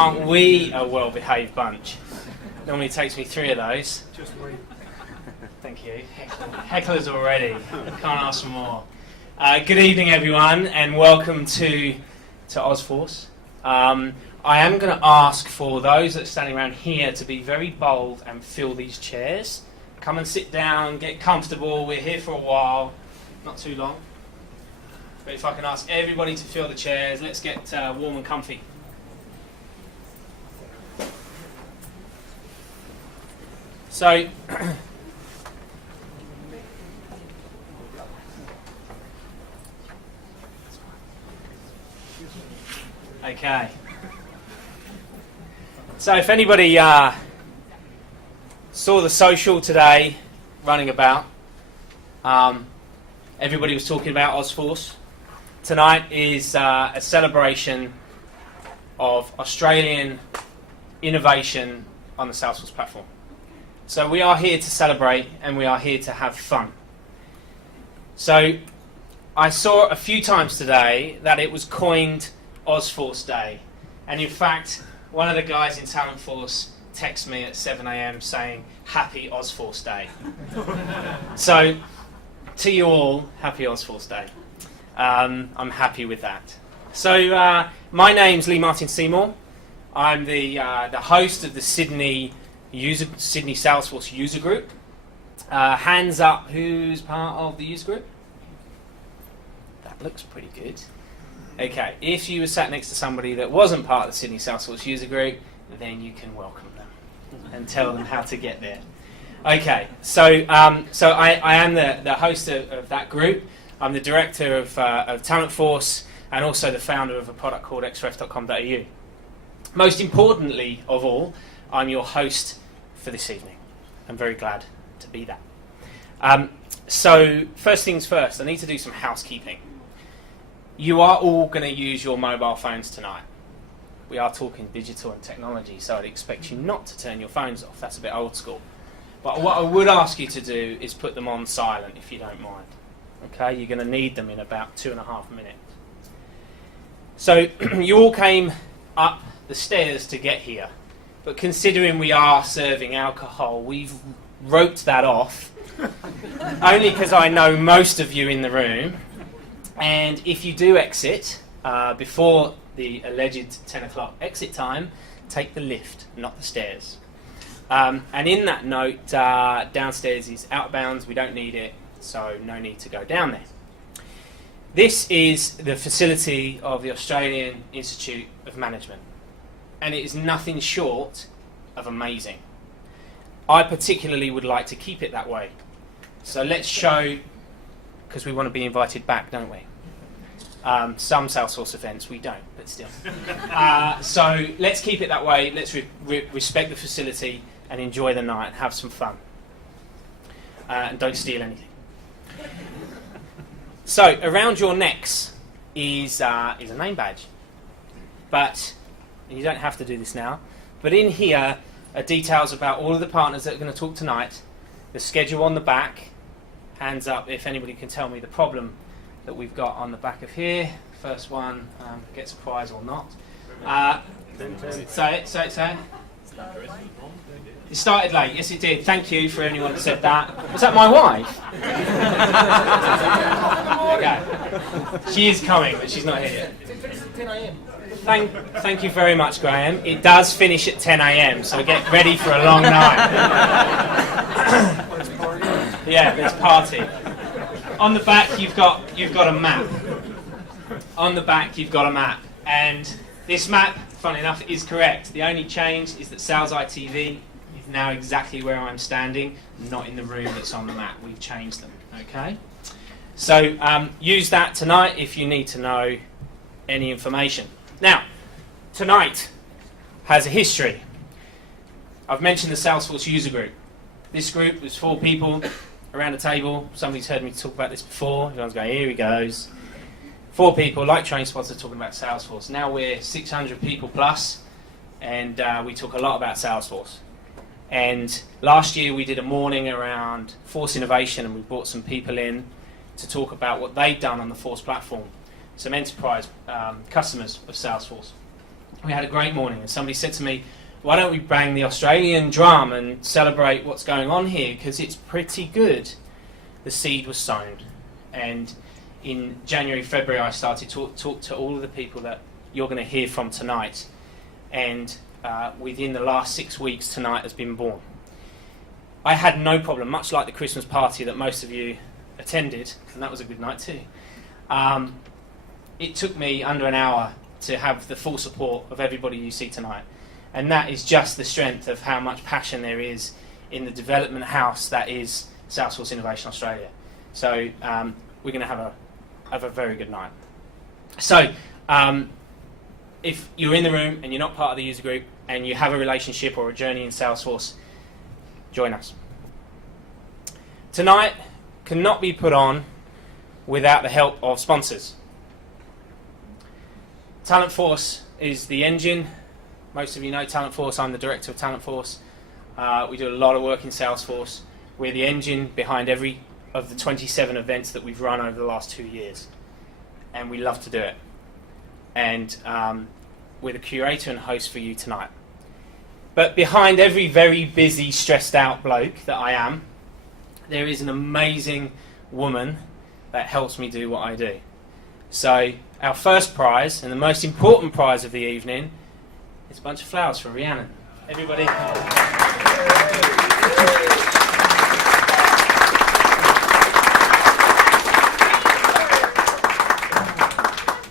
aren't we a well-behaved bunch? Normally it takes me 3 of those. Just wait. Thank you. Hecklers already. Can't ask for more. Good evening, everyone, and welcome to Ozforce. I am going to ask for those that are standing around here to be very bold and fill these chairs. Come and sit down, get comfortable. We're here for a while, not too long. But if I can ask everybody to fill the chairs, let's get warm and comfy. So, okay. So if anybody saw the social today running about, everybody was talking about Ozforce. Tonight is a celebration of Australian innovation on the Salesforce platform. So we are here to celebrate and we are here to have fun. So I saw a few times today that it was coined Ozforce Day. And in fact, one of the guys in Talentforce texted me at 7 a.m. saying, Happy Ozforce Day. So to you all, Happy Ozforce Day. I'm happy with that. So my name's Lee Martin Seymour. I'm the host of the Sydney Salesforce user group. Hands up, who's part of the user group? That looks pretty good. Okay, if you were sat next to somebody that wasn't part of the Sydney Salesforce user group, then you can welcome them and tell them how to get there. Okay, so I am the host of that group. I'm the director of Talentforce and also the founder of a product called xref.com.au. Most importantly of all, I'm your host for this evening. I'm very glad to be that. So first things first, I need to do some housekeeping. You are all going to use your mobile phones tonight. We are talking digital and technology, so I'd expect you not to turn your phones off. That's a bit old school. But what I would ask you to do is put them on silent if you don't mind. Okay, you're going to need them in about 2.5 minutes. So you all came up the stairs to get here, but considering we are serving alcohol, we've roped that off, only because I know most of you in the room. And if you do exit before the alleged 10 o'clock exit time, take the lift, not the stairs. And in that note, downstairs is out of bounds. We don't need it, so no need to go down there. This is the facility of the Australian Institute of Management, and it is nothing short of amazing. I particularly would like to keep it that way. So let's show, because we want to be invited back, don't we? Some Salesforce events we don't, but still. So let's keep it that way. Let's respect the facility and enjoy the night, have some fun. And don't steal anything. So around your necks is a name badge. But you don't have to do this now. But in here are details about all of the partners that are going to talk tonight. The schedule on the back. Hands up if anybody can tell me the problem that we've got on the back of here. First one gets a prize or not. Say it. It started late. Yes, it did. Thank you for anyone that said that. Was that my wife? Okay. She is coming, but she's not here yet. Thank you very much, Graham. It does finish at 10 a.m, so get ready for a long night. Yeah, there's party. On the back, you've got a map. On the back, you've got a map, and this map, fun enough, is correct. The only change is that Sales ITV is now exactly where I'm standing, not in the room that's on the map. We've changed them. Okay. So use that tonight if you need to know any information. Now, tonight has a history. I've mentioned the Salesforce user group. This group was 4 people around a table. Somebody's heard me talk about this before. Everyone's going, here he goes. 4 people, like train spotters, talking about Salesforce. Now we're 600 people plus, and we talk a lot about Salesforce. And last year we did a morning around Force Innovation, and we brought some people in to talk about what they've done on the Force platform. Some enterprise customers of Salesforce. we had a great morning, and somebody said to me, why don't we bang the Australian drum and celebrate what's going on here, because it's pretty good. The seed was sown, and in January, February, I started to talk to all of the people that you're going to hear from tonight, and within the last 6 weeks, tonight has been born. I had no problem, much like the Christmas party that most of you attended, and that was a good night too. It took me under an hour to have the full support of everybody you see tonight. And that is just the strength of how much passion there is in the development house that is Salesforce Innovation Australia. So we're going to have a very good night. So if you're in the room and you're not part of the user group and you have a relationship or a journey in Salesforce, join us. Tonight cannot be put on without the help of sponsors. Talentforce is the engine. Most of you know Talentforce. I'm the director of Talentforce. We do a lot of work in Salesforce. We're the engine behind every of the 27 events that we've run over the last 2 years. And we love to do it. And we're the curator and host for you tonight. But behind every very busy, stressed out bloke that I am, there is an amazing woman that helps me do what I do. So our first prize, and the most important prize of the evening, is a bunch of flowers for Rhiannon. Everybody.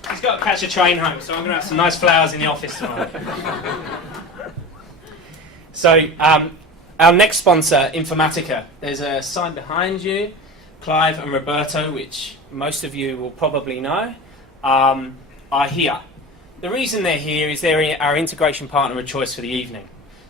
She's got to catch a train home, so I'm going to have some nice flowers in the office tomorrow. So our next sponsor, Informatica. There's a sign behind you, Clive and Roberto, which most of you will probably know, are here. The reason they're here is they're our integration partner of choice for the evening.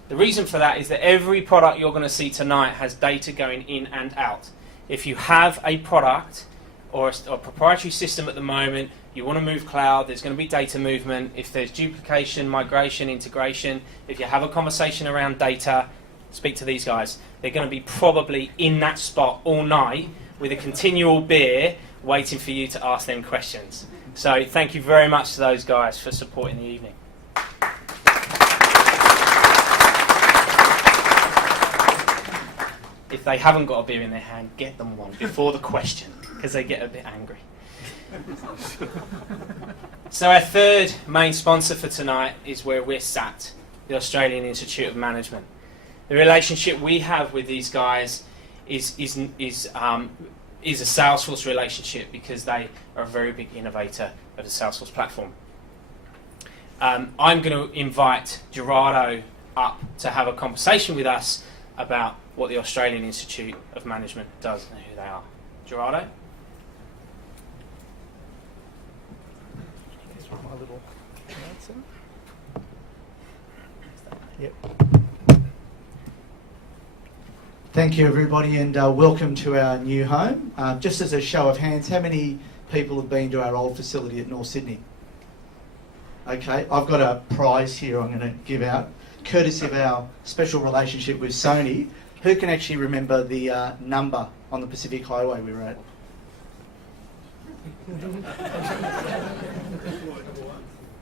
The reason for that is that every product you're going to see tonight has data going in and out. If you have a product or a proprietary system at the moment, you want to move cloud, there's going to be data movement. If there's duplication, migration, integration, if you have a conversation around data, speak to these guys. They're going to be probably in that spot all night with a continual beer waiting for you to ask them questions. So thank you very much to those guys for supporting the evening. If they haven't got a beer in their hand, get them one before the question, because they get a bit angry. So our third main sponsor for tonight is where we're sat, the Australian Institute of Management. The relationship we have with these guys is a Salesforce relationship because they are a very big innovator of the Salesforce platform. I'm going to invite Gerardo up to have a conversation with us about what the Australian Institute of Management does and who they are. Gerardo? Yep. Thank you, everybody, and welcome to our new home. Just as a show of hands, how many people have been to our old facility at North Sydney? Okay, I've got a prize here I'm going to give out, courtesy of our special relationship with Sony. Who can actually remember the number on the Pacific Highway we were at?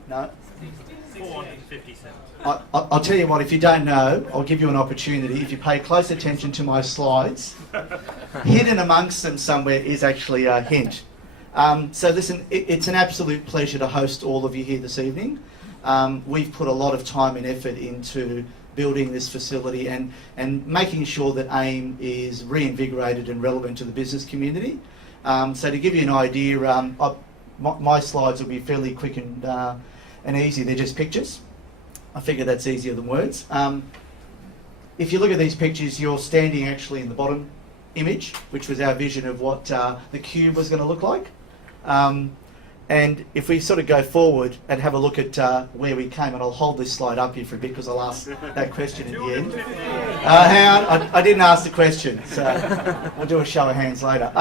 No? 457. I'll tell you what, if you don't know, I'll give you an opportunity. If you pay close attention to my slides, hidden amongst them somewhere is actually a hint. So listen, it's an absolute pleasure to host all of you here this evening. We've put a lot of time and effort into building this facility and making sure that AIM is reinvigorated and relevant to the business community. So to give you an idea, my slides will be fairly quick and easy. They're just pictures. I figure that's easier than words. If you look at these pictures, you're standing actually in the bottom image, which was our vision of what the cube was going to look like. And if we sort of go forward and have a look at where we came, and I'll hold this slide up here for a bit because I'll ask that question at the end. Hang on, I didn't ask the question, so we'll do a show of hands later.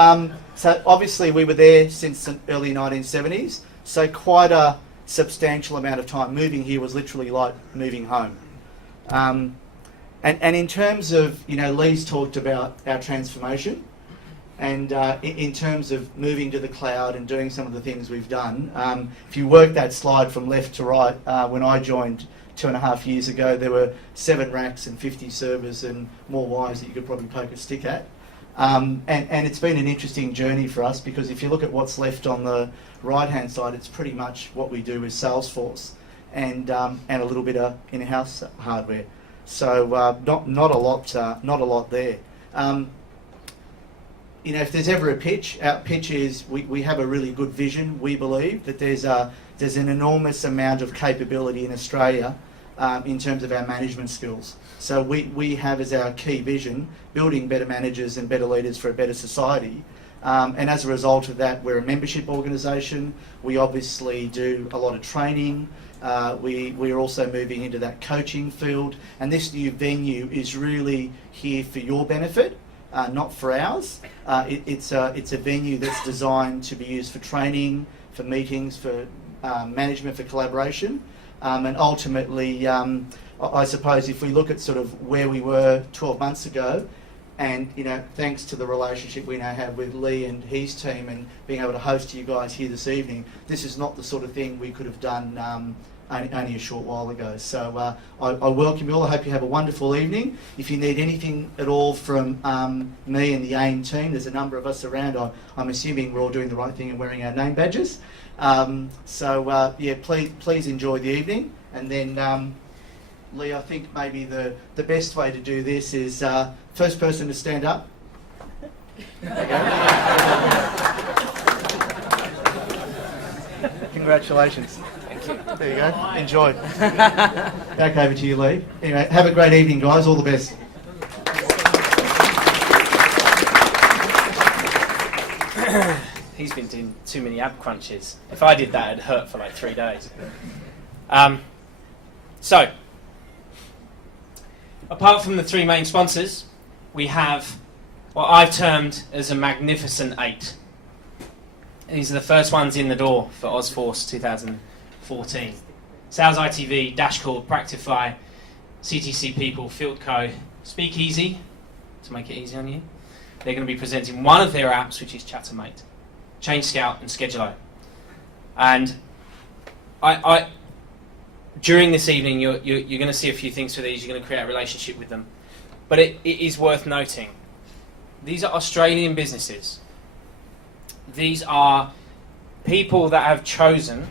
So obviously we were there since the early 1970s, so quite a substantial amount of time. Moving here was literally like moving home. And in terms of, Lee's talked about our transformation. And in terms of moving to the cloud and doing some of the things we've done, if you work that slide from left to right, when I joined 2.5 years ago, there were 7 racks and 50 servers and more wires that you could probably poke a stick at. And it's been an interesting journey for us, because if you look at what's left on the right-hand side, it's pretty much what we do with Salesforce and a little bit of in-house hardware. So not a lot there. You know, if there's ever a pitch, our pitch is we have a really good vision. We believe that there's an enormous amount of capability in Australia in terms of our management skills. So we have as our key vision building better managers and better leaders for a better society. And as a result of that, we're a membership organisation. We obviously do a lot of training. We are also moving into that coaching field. And this new venue is really here for your benefit, not for ours. It's a venue that's designed to be used for training, for meetings, for management, for collaboration. And ultimately, I suppose if we look at sort of where we were 12 months ago, and you know, thanks to the relationship we now have with Lee and his team and being able to host you guys here this evening, this is not the sort of thing we could have done only a short while ago. So I welcome you all. I hope you have a wonderful evening. If you need anything at all from me and the AIM team, there's a number of us around. I'm assuming we're all doing the right thing and wearing our name badges. Yeah, please enjoy the evening. And then, Lee, I think maybe the best way to do this is first person to stand up. Congratulations. Thank you. There you go. Enjoy. Back over to you, Lee. Anyway, have a great evening, guys. All the best. He's been doing too many ab crunches. If I did that, it'd hurt for like 3 days. So, apart from the 3 main sponsors, we have what I've termed as a magnificent 8. These are the first ones in the door for AusForce 2014. Sales ITV, Dashcore, Practify, CTC People, Fieldco, Speakeasy, to make it easy on you. They're going to be presenting one of their apps, which is Chattermate, Change Scout and Scheduler. And I during this evening, you're going to see a few things for these. You're going to create a relationship with them. But it is worth noting, these are Australian businesses. These are people that have chosen,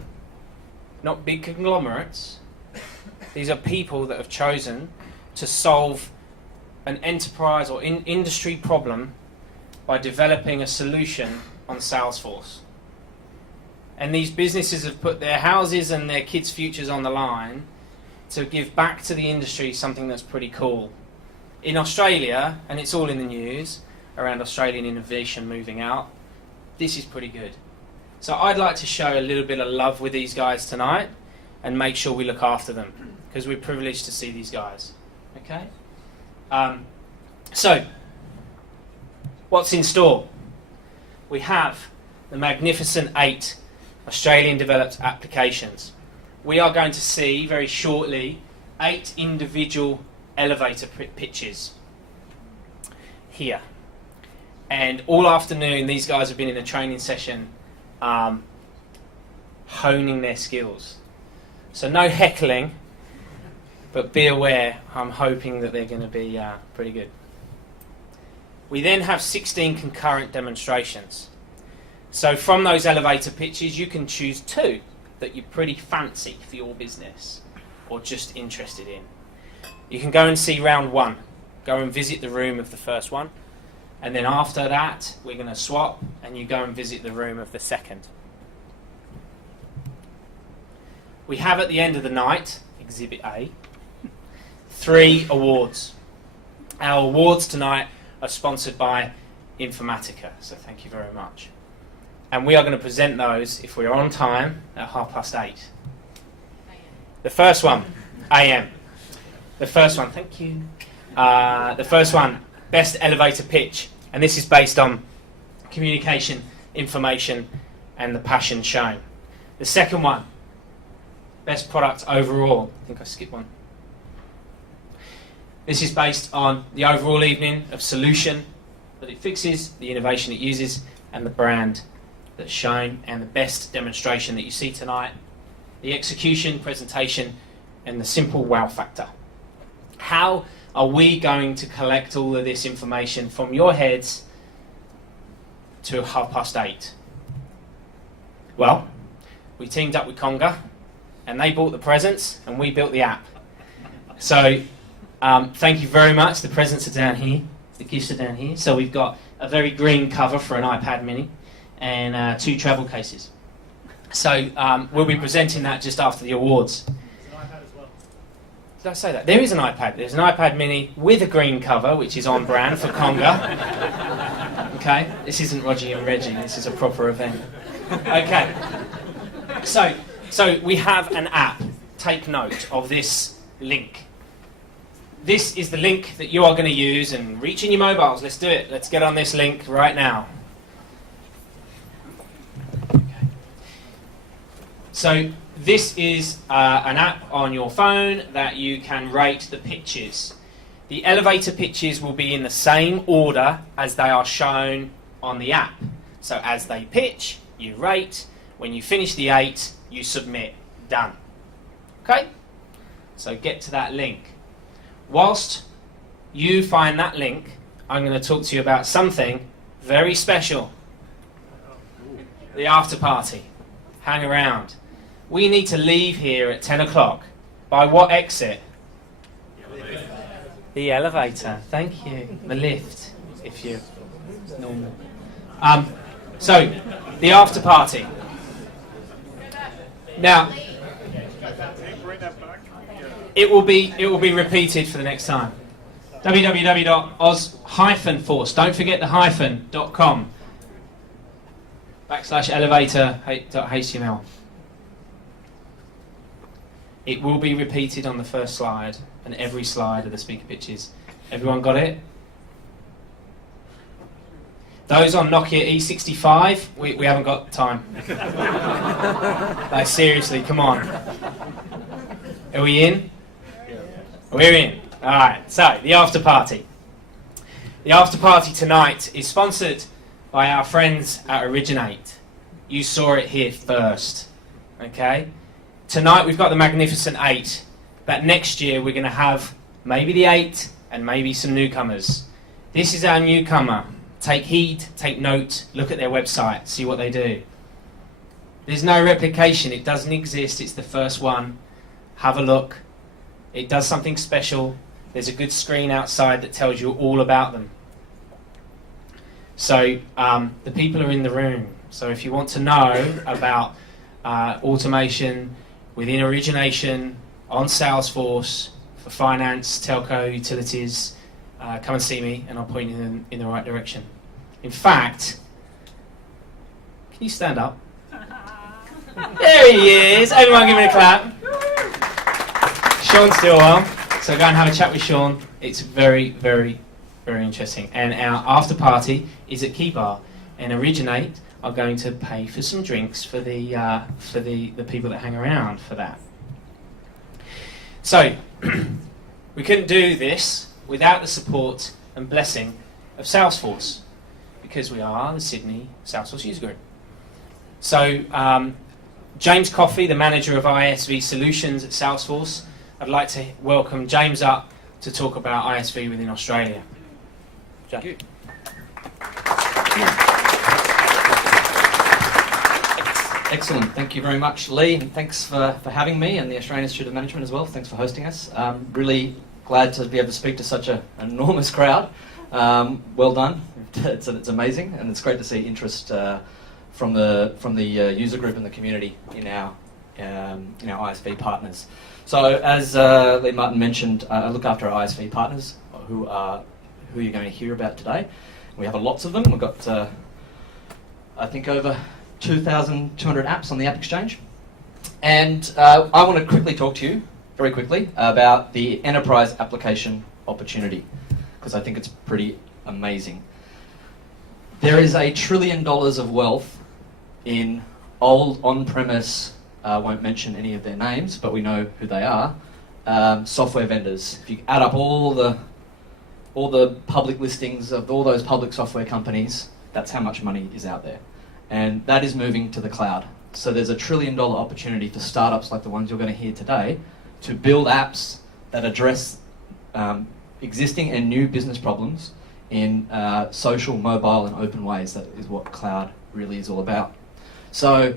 not big conglomerates, these are people that have chosen to solve an enterprise or industry problem by developing a solution on Salesforce. And these businesses have put their houses and their kids' futures on the line to give back to the industry something that's pretty cool. In Australia, and it's all in the news around Australian innovation moving out, this is pretty good. So I'd like to show a little bit of love with these guys tonight and make sure we look after them, because we're privileged to see these guys. Okay? So, what's in store? We have the magnificent 8 Australian developed applications. We are going to see very shortly 8 individual elevator pitches here. And all afternoon these guys have been in a training session honing their skills. So no heckling, but be aware, I'm hoping that they're going to be pretty good. We then have 16 concurrent demonstrations. So from those elevator pitches, you can choose 2 that you're pretty fancy for your business or just interested in. You can go and see round 1. Go and visit the room of the first one. And then after that, we're going to swap and you go and visit the room of the second. We have at the end of the night, Exhibit A, 3 awards. Our awards tonight are sponsored by Informatica, so thank you very much. And we are going to present those, if we're on time, at 8:30. The first one, AM. The first one, thank you. The first one, best elevator pitch. And this is based on communication, information, and the passion shown. The second one, best product overall. I think I skipped one. This is based on the overall evening of solution, that it fixes, the innovation it uses, and the brand that's shown, and the best demonstration that you see tonight, the execution, presentation, and the simple wow factor. How are we going to collect all of this information from your heads to 8:30? Well, we teamed up with Conga, and they bought the presents, and we built the app. So, thank you very much. The presents are down here. The gifts are down here. So we've got a very green cover for an iPad mini and 2 travel cases. So we'll be presenting that just after the awards. There's an iPad as well. Did I say that? There is an iPad. There's an iPad mini with a green cover, which is on brand for Conga. Okay? This isn't Roger and Reggie. This is a proper event. Okay. So we have an app. Take note of this link. This is the link that you are going to use and reach in your mobiles. Let's do it. Let's get on this link right now. Okay. So this is an app on your phone that you can rate the pitches. The elevator pitches will be in the same order as they are shown on the app. So as they pitch, you rate. When you finish the 8, you submit. Done. Okay? So get to that link. Whilst you find that link, I'm going to talk to you about something very special. The after party. Hang around. We need to leave here at 10 o'clock. By what exit? The elevator. Thank you. The lift, if you're normal. So, the after party. Now, it will be repeated for the next time. www.oz-force, don't forget the hyphen.com /elevator.html. It will be repeated on the first slide and every slide of the speaker pitches. Everyone got it? Those on Nokia E65, we haven't got time. Like, seriously, come on. Are we in? We're in. Alright, so the after party. The after party tonight is sponsored by our friends at Originate. You saw it here first. Okay? Tonight we've got the Magnificent 8. But next year we're going to have maybe the 8 and maybe some newcomers. This is our newcomer. Take heed, take note, look at their website, see what they do. There's no replication, it doesn't exist, it's the first one. Have a look. It does something special. There's a good screen outside that tells you all about them. So the people are in the room. So if you want to know about automation within Origination, on Salesforce, for finance, telco, utilities, come and see me and I'll point you in the right direction. In fact, can you stand up? There he is. Everyone give him a clap. Sean Stillwell. So go and have a chat with Sean. It's very, very, very interesting. And our after party is at Key Bar. And Originate are going to pay for some drinks for the people that hang around for that. So we couldn't do this without the support and blessing of Salesforce, because we are the Sydney Salesforce User Group. So James Coffey, the manager of ISV Solutions at Salesforce, I'd like to welcome James up to talk about ISV within Australia. Thank you. Excellent. Thank you very much, Lee, and thanks for having me, and the Australian Institute of Management as well. Thanks for hosting us. Really glad to be able to speak to such an enormous crowd. Well done. It's amazing, and it's great to see interest from the user group and the community in our ISV partners. So, as Lee Martin mentioned, I look after our ISV partners, who you're going to hear about today. We have lots of them. We've got, I think, over 2,200 apps on the App Exchange. And I want to quickly talk to you, very quickly, about the enterprise application opportunity, because I think it's pretty amazing. There is $1 trillion of wealth in old on-premise, won't mention any of their names, but we know who they are, software vendors. If you add up all the all the public listings of all those public software companies, that's how much money is out there. And that is moving to the cloud. So there's $1 trillion opportunity for startups like the ones you're going to hear today to build apps that address existing and new business problems in social, mobile and open ways. That is what cloud really is all about. So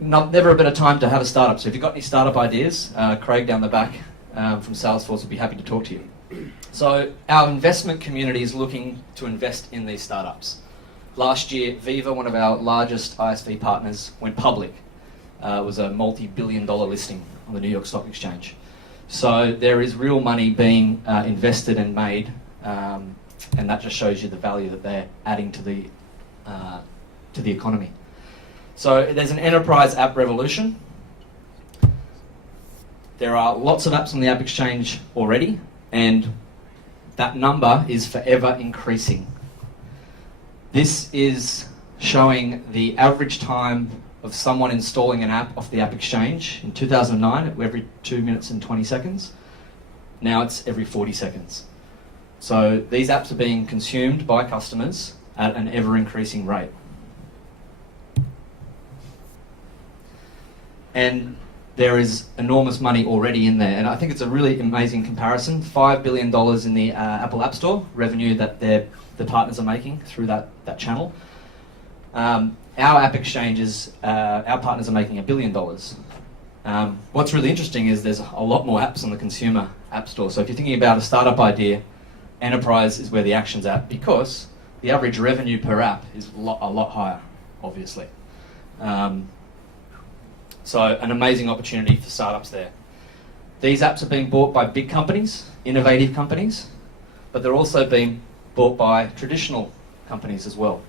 never a better time to have a startup. So if you've got any startup ideas, Craig down the back from Salesforce will be happy to talk to you. So our investment community is looking to invest in these startups. Last year, Viva, one of our largest ISV partners, went public. It was a multi-billion-dollar listing on the New York Stock Exchange. So there is real money being invested and made, and that just shows you the value that they're adding to the economy. So there's an enterprise app revolution. There are lots of apps on the App Exchange already, and that number is forever increasing. This is showing the average time of someone installing an app off the App Exchange. In 2009, every 2 minutes and 20 seconds. Now it's every 40 seconds. So these apps are being consumed by customers at an ever-increasing rate. And there is enormous money already in there. And I think it's a really amazing comparison. $5 billion in the Apple App Store, revenue that the partners are making through that channel. Our App Exchanges, our partners are making $1 billion. What's really interesting is there's a lot more apps on the consumer App Store. So if you're thinking about a startup idea, enterprise is where the action's at, because the average revenue per app is a lot higher, obviously. So an amazing opportunity for startups there. These apps are being bought by big companies, innovative companies, but they're also being bought by traditional companies as well.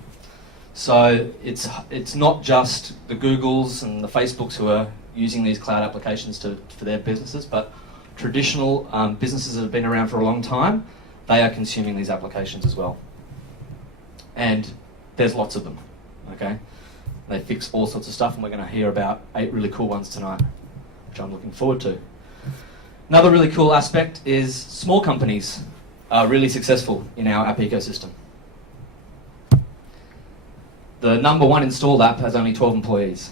So it's not just the Googles and the Facebooks who are using these cloud applications for their businesses, but traditional businesses that have been around for a long time, they are consuming these applications as well. And there's lots of them, okay? They fix all sorts of stuff, and we're going to hear about 8 really cool ones tonight, which I'm looking forward to. Another really cool aspect is small companies are really successful in our app ecosystem. The number one installed app has only 12 employees.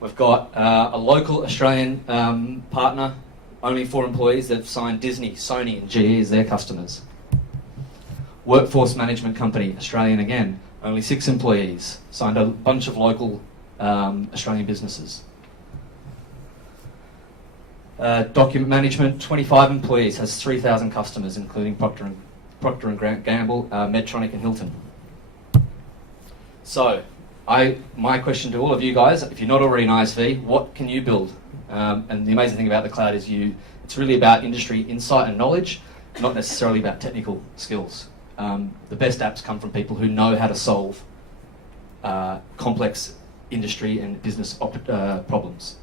We've got a local Australian partner, only 4 employees. They've signed Disney, Sony and GE as their customers. Workforce management company, Australian again, only 6 employees, signed a bunch of local Australian businesses. Document management, 25 employees, has 3,000 customers, including Procter & Gamble, Medtronic and Hilton. So, my question to all of you guys, if you're not already an ISV, what can you build? And the amazing thing about the cloud is it's really about industry insight and knowledge, not necessarily about technical skills. The best apps come from people who know how to solve complex industry and business problems.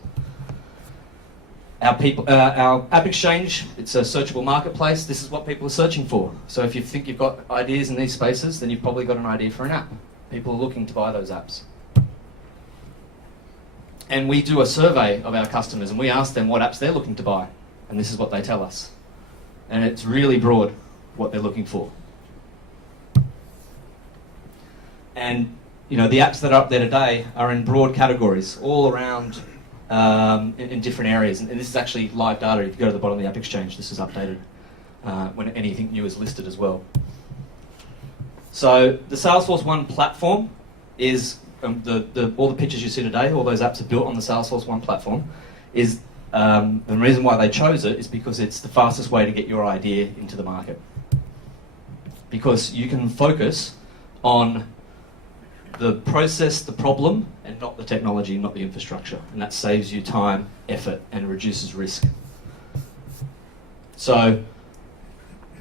Our App Exchange, it's a searchable marketplace. This is what people are searching for. So if you think you've got ideas in these spaces, then you've probably got an idea for an app. People are looking to buy those apps. And we do a survey of our customers and we ask them what apps they're looking to buy. And this is what they tell us. And it's really broad what they're looking for. And the apps that are up there today are in broad categories, all around in different areas. And this is actually live data. If you go to the bottom of the App Exchange, this is updated when anything new is listed as well. So the Salesforce One platform is all the pictures you see today, all those apps are built on the Salesforce One platform. The reason why they chose it is because it's the fastest way to get your idea into the market. Because you can focus on the process, the problem, and not the technology, not the infrastructure. And that saves you time, effort, and reduces risk. So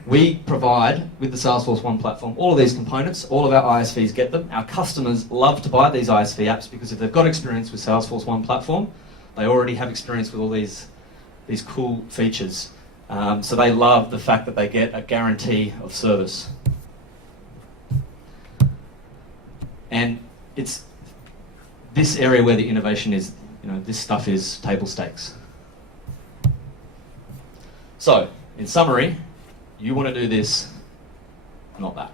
we provide, with the Salesforce One platform, all of these components. All of our ISVs get them. Our customers love to buy these ISV apps because if they've got experience with Salesforce One platform, they already have experience with all these cool features. So they love the fact that they get a guarantee of service. And it's this area where the innovation is, this stuff is table stakes. So, in summary, you want to do this, not that.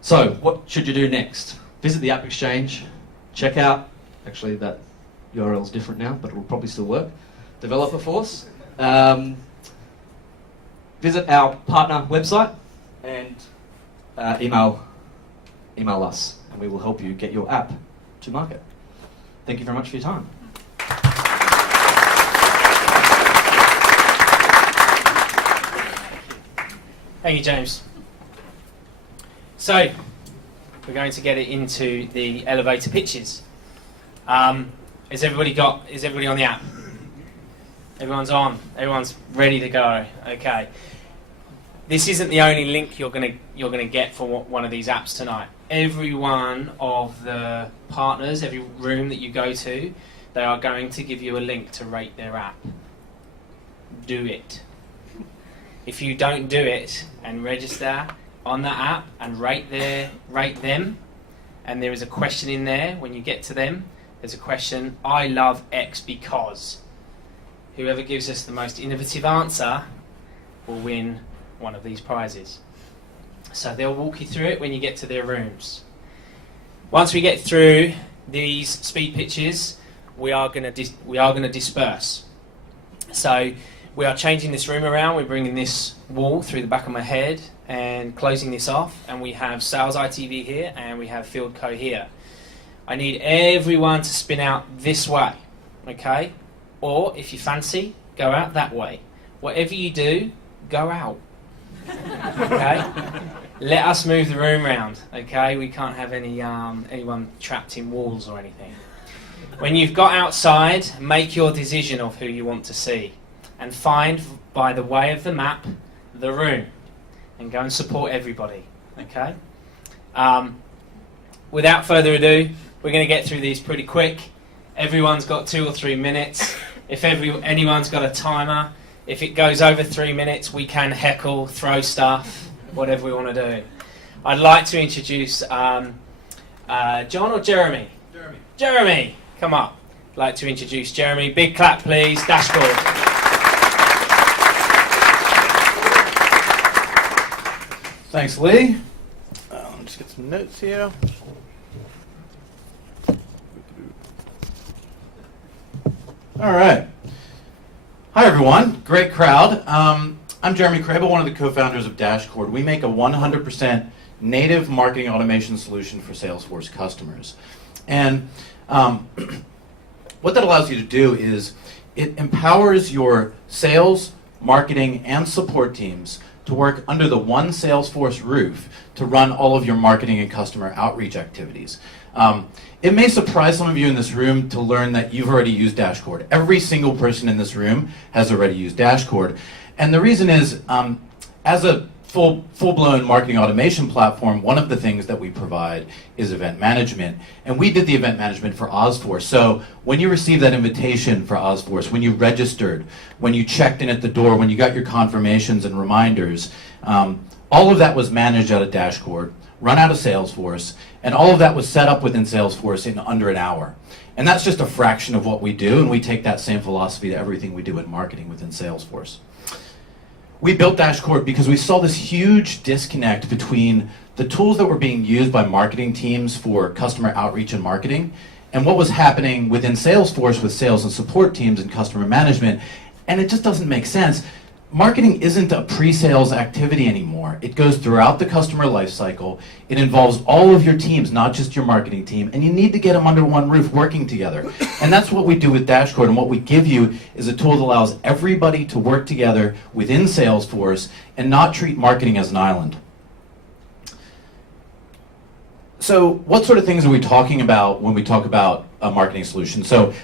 So, what should you do next? Visit the App Exchange, check out, actually that URL is different now, but it will probably still work, Developer Force. Visit our partner website and email us, and we will help you get your app to market. Thank you very much for your time. Thank you, James. So, we're going to get it into the elevator pitches. Is everybody on the app? Everyone's on. Everyone's ready to go. Okay. This isn't the only link you're gonna get for one of these apps tonight. Every one of the partners, every room that you go to, they are going to give you a link to rate their app. Do it. If you don't do it and register on that app and rate them, and there is a question in there when you get to them, there's a question, I love X because. Whoever gives us the most innovative answer will win one of these prizes. So they'll walk you through it when you get to their rooms. Once we get through these speed pitches, we are going to disperse. So we are changing this room around. We're bringing this wall through the back of my head and closing this off. And we have Sales ITV here and we have Field Co here. I need everyone to spin out this way, okay? Or if you fancy, go out that way. Whatever you do, go out. Okay? Let us move the room round, okay? We can't have anyone trapped in walls or anything. When you've got outside, make your decision of who you want to see. And find, by the way of the map, the room. And go and support everybody, okay? Without further ado, we're going to get through these pretty quick. Everyone's got 2 or 3 minutes. If anyone's got a timer, if it goes over 3 minutes, we can heckle, throw stuff, whatever we want to do. I'd like to introduce John or Jeremy? Jeremy, come up. I'd like to introduce Jeremy. Big clap, please. Dashboard. Thanks, Lee. Let me just get some notes here. All right. Hi, everyone. Great crowd. I'm Jeremy Crable, one of the co-founders of Dashcord. We make a 100% native marketing automation solution for Salesforce customers. And what that allows you to do is it empowers your sales, marketing, and support teams to work under the one Salesforce roof to run all of your marketing and customer outreach activities. It may surprise some of you in this room to learn that you've already used Dashcord. Every single person in this room has already used Dashcord. And the reason is, as a full-blown marketing automation platform, one of the things that we provide is event management. And we did the event management for OzForce. So when you received that invitation for OzForce, when you registered, when you checked in at the door, when you got your confirmations and reminders, all of that was managed out of Dashcord, run out of Salesforce, and all of that was set up within Salesforce in under an hour. And that's just a fraction of what we do, and we take that same philosophy to everything we do in marketing within Salesforce. We built Dashcord because we saw this huge disconnect between the tools that were being used by marketing teams for customer outreach and marketing and what was happening within Salesforce with sales and support teams and customer management, and it just doesn't make sense. Marketing isn't a pre-sales activity anymore. It goes throughout the customer life cycle. It involves all of your teams, not just your marketing team, and you need to get them under one roof working together. And that's what we do with Dashcord, and what we give you is a tool that allows everybody to work together within Salesforce and not treat marketing as an island. So what sort of things are we talking about when we talk about a marketing solution? So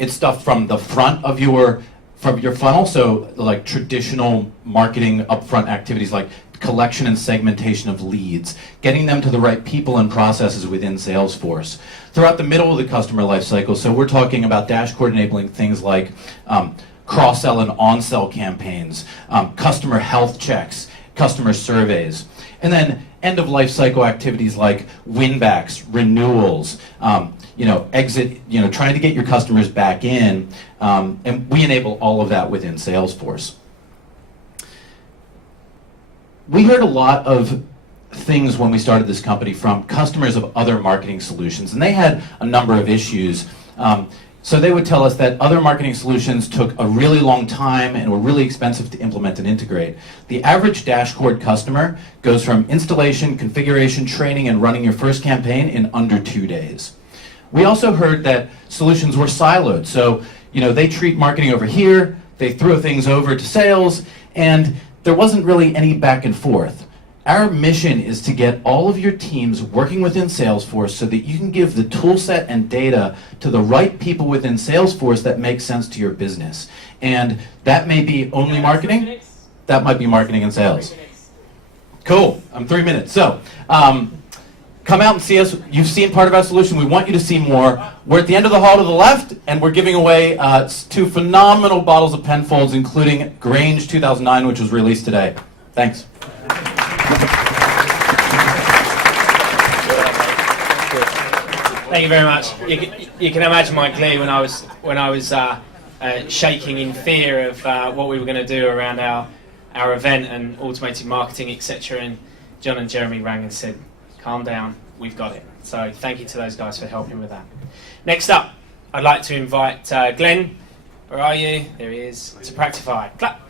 it's stuff from the front of your funnel, so like traditional marketing upfront activities like collection and segmentation of leads, getting them to the right people and processes within Salesforce. Throughout the middle of the customer life cycle, so we're talking about Dashcord enabling things like cross-sell and on-sell campaigns, customer health checks, customer surveys. And then end of life cycle activities like win-backs, renewals, exit, trying to get your customers back in, and we enable all of that within Salesforce. We heard a lot of things when we started this company from customers of other marketing solutions, and they had a number of issues. So they would tell us that other marketing solutions took a really long time and were really expensive to implement and integrate. The average Dashboard customer goes from installation, configuration, training, and running your first campaign in under 2 days. We also heard that solutions were siloed. So, they treat marketing over here, they throw things over to sales, and there wasn't really any back and forth. Our mission is to get all of your teams working within Salesforce so that you can give the tool set and data to the right people within Salesforce that make sense to your business. And that may be only marketing, that might be marketing and sales. Cool, I'm 3 minutes. So, come out and see us. You've seen part of our solution. We want you to see more. We're at the end of the hall to the left, and we're giving away 2 phenomenal bottles of Penfolds, including Grange 2009, which was released today. Thanks. Thank you very much. You can imagine my glee when I was shaking in fear of what we were going to do around our event and automated marketing, etc. And John and Jeremy rang and said, "Calm down, we've got it." So thank you to those guys for helping with that. Next up, I'd like to invite Glenn. Where are you? There he is. To Practify. Clap.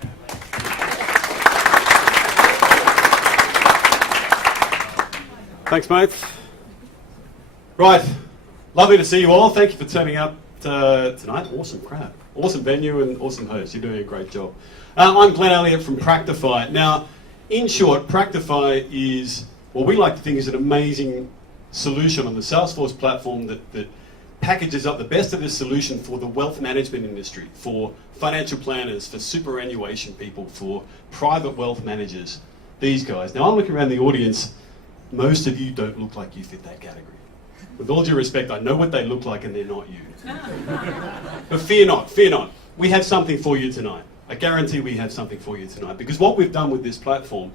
Thanks, mate. Right, lovely to see you all. Thank you for turning up tonight. Awesome crowd, awesome venue, and awesome host. You're doing a great job. I'm Glenn Elliott from Practify. Now, in short, Practify is what we like to think is an amazing solution on the Salesforce platform that packages up the best of this solution for the wealth management industry, for financial planners, for superannuation people, for private wealth managers, these guys. Now, I'm looking around the audience. Most of you don't look like you fit that category. With all due respect, I know what they look like and they're not you. But fear not, fear not. We have something for you tonight. I guarantee we have something for you tonight, because what we've done with this platform,